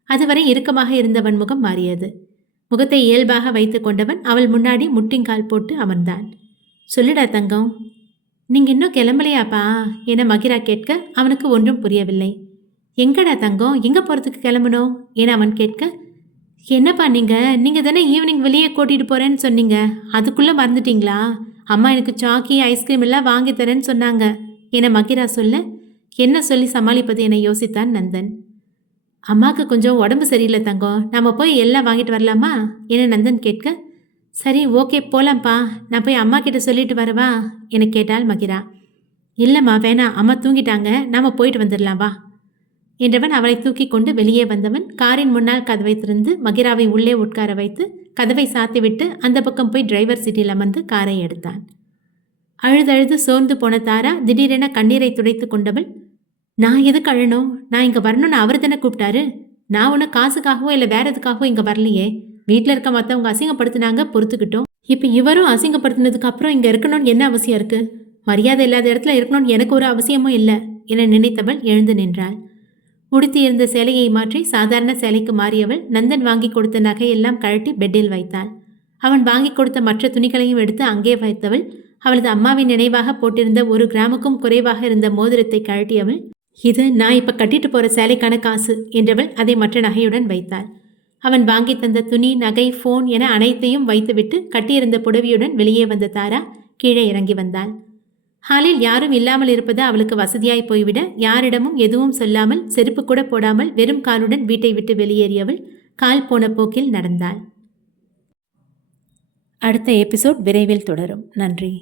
அதுவரை இறுக்கமாக இருந்தவன் முகம் மாறியது. முகத்தை இயல்பாக வைத்து கொண்டவன் அவள் முன்னாடி முட்டிங்கால் போட்டு அமர்ந்தான். சொல்லுடா தங்கம், நீங்க இன்னும் கிளம்பலையாப்பா என மகிரா கேட்க அவனுக்கு ஒன்றும் புரியவில்லை. எங்கடா தங்கம், எங்க போறதுக்கு கிளம்பணும் என அவன் கேட்க, என்னப்பா நீங்க தானே ஈவினிங் வெளியே கூட்டிட்டு போறேன்னு சொன்னீங்க, அதுக்குள்ள மறந்துட்டீங்களா, அம்மா எனக்கு சாக்கி ஐஸ்கிரீம் எல்லாம் வாங்கி தரேன்னு சொன்னாங்க என மகிரா சொல்ல, என்ன சொல்லி சமாளிப்பது என யோசித்தான் நந்தன். அம்மாவுக்கு கொஞ்சம் உடம்பு சரியில்லை தங்கம், நம்ம போய் எல்லாம் வாங்கிட்டு வரலாமா என நந்தன் கேட்க, சரி ஓகே போலாம்ப்பா, நான் போய் அம்மா கிட்ட சொல்லிட்டு வரவா என கேட்டாள் மகிரா. இல்லைம்மா வேணாம், அம்மா தூங்கிட்டாங்க, நாம் போயிட்டு வந்துடலாம் வா என்றவன் அவளை தூக்கி கொண்டு வெளியே வந்தவன் காரின் முன்னால் கதவை திறந்து மகிராவை உள்ளே உட்கார வைத்து கதவை சாத்திவிட்டு அந்த பக்கம் போய் டிரைவர் சீட்டில் அமர்ந்து காரை எடுத்தான். அழுதழுது சோர்ந்து போன தாரா திடீரென கண்ணீரை துடைத்து கொண்டவள், நான் எதுக்கு அழணும், நான் இங்கே வரணும்னு அவர் தானே கூப்பிட்டாரு, நான் ஒன்று காசுக்காகவோ இல்லை வேற எதுக்காகவோ இங்கே வரலையே, வீட்டில் இருக்க மற்றவங்க அசிங்கப்படுத்தினாங்க பொறுத்துக்கிட்டோம், இப்போ இவரும் அசிங்கப்படுத்தினதுக்கு அப்புறம் இங்கே இருக்கணும்னு என்ன அவசியம் இருக்கு, மரியாதை இல்லாத இடத்துல இருக்கணும்னு எனக்கு ஒரு அவசியமும் இல்லை என நினைத்தவள் எழுந்து நின்றாள். உடுத்தியிருந்த சேலையை மாற்றி சாதாரண சேலைக்கு மாறியவள் நந்தன் வாங்கி கொடுத்த நகையெல்லாம் கழட்டி பெட்டில் வைத்தாள். அவன் வாங்கி கொடுத்த மற்ற துணிகளையும் எடுத்து அங்கே வைத்தவள் அவளது அம்மாவின் நினைவாக போட்டிருந்த 1 கிராமுக்கும் குறைவாக இருந்த மோதிரத்தை கழட்டியவள், இது நான் இப்போ கட்டிட்டு போகிற சேலைக்கான காசு என்றவள் அதை மற்ற நகையுடன் வைத்தாள். அவன் வாங்கி தந்த துணி நகை ஃபோன் என அனைத்தையும் வைத்துவிட்டு கட்டியிருந்த புடவையுடன் வெளியே வந்த தாரா கீழே இறங்கி வந்தாள். ஹாலில் யாரும் இல்லாமல் இருப்பது அவளுக்கு வசதியாய் போய்விட யாரிடமும் எதுவும் சொல்லாமல் செருப்பு கூட போடாமல் வெறும் காலுடன் வீட்டை விட்டு வெளியேறியவள் கால் போன போக்கில் நடந்தாள். அடுத்த எபிசோட் விரைவில் தொடரும். நன்றி.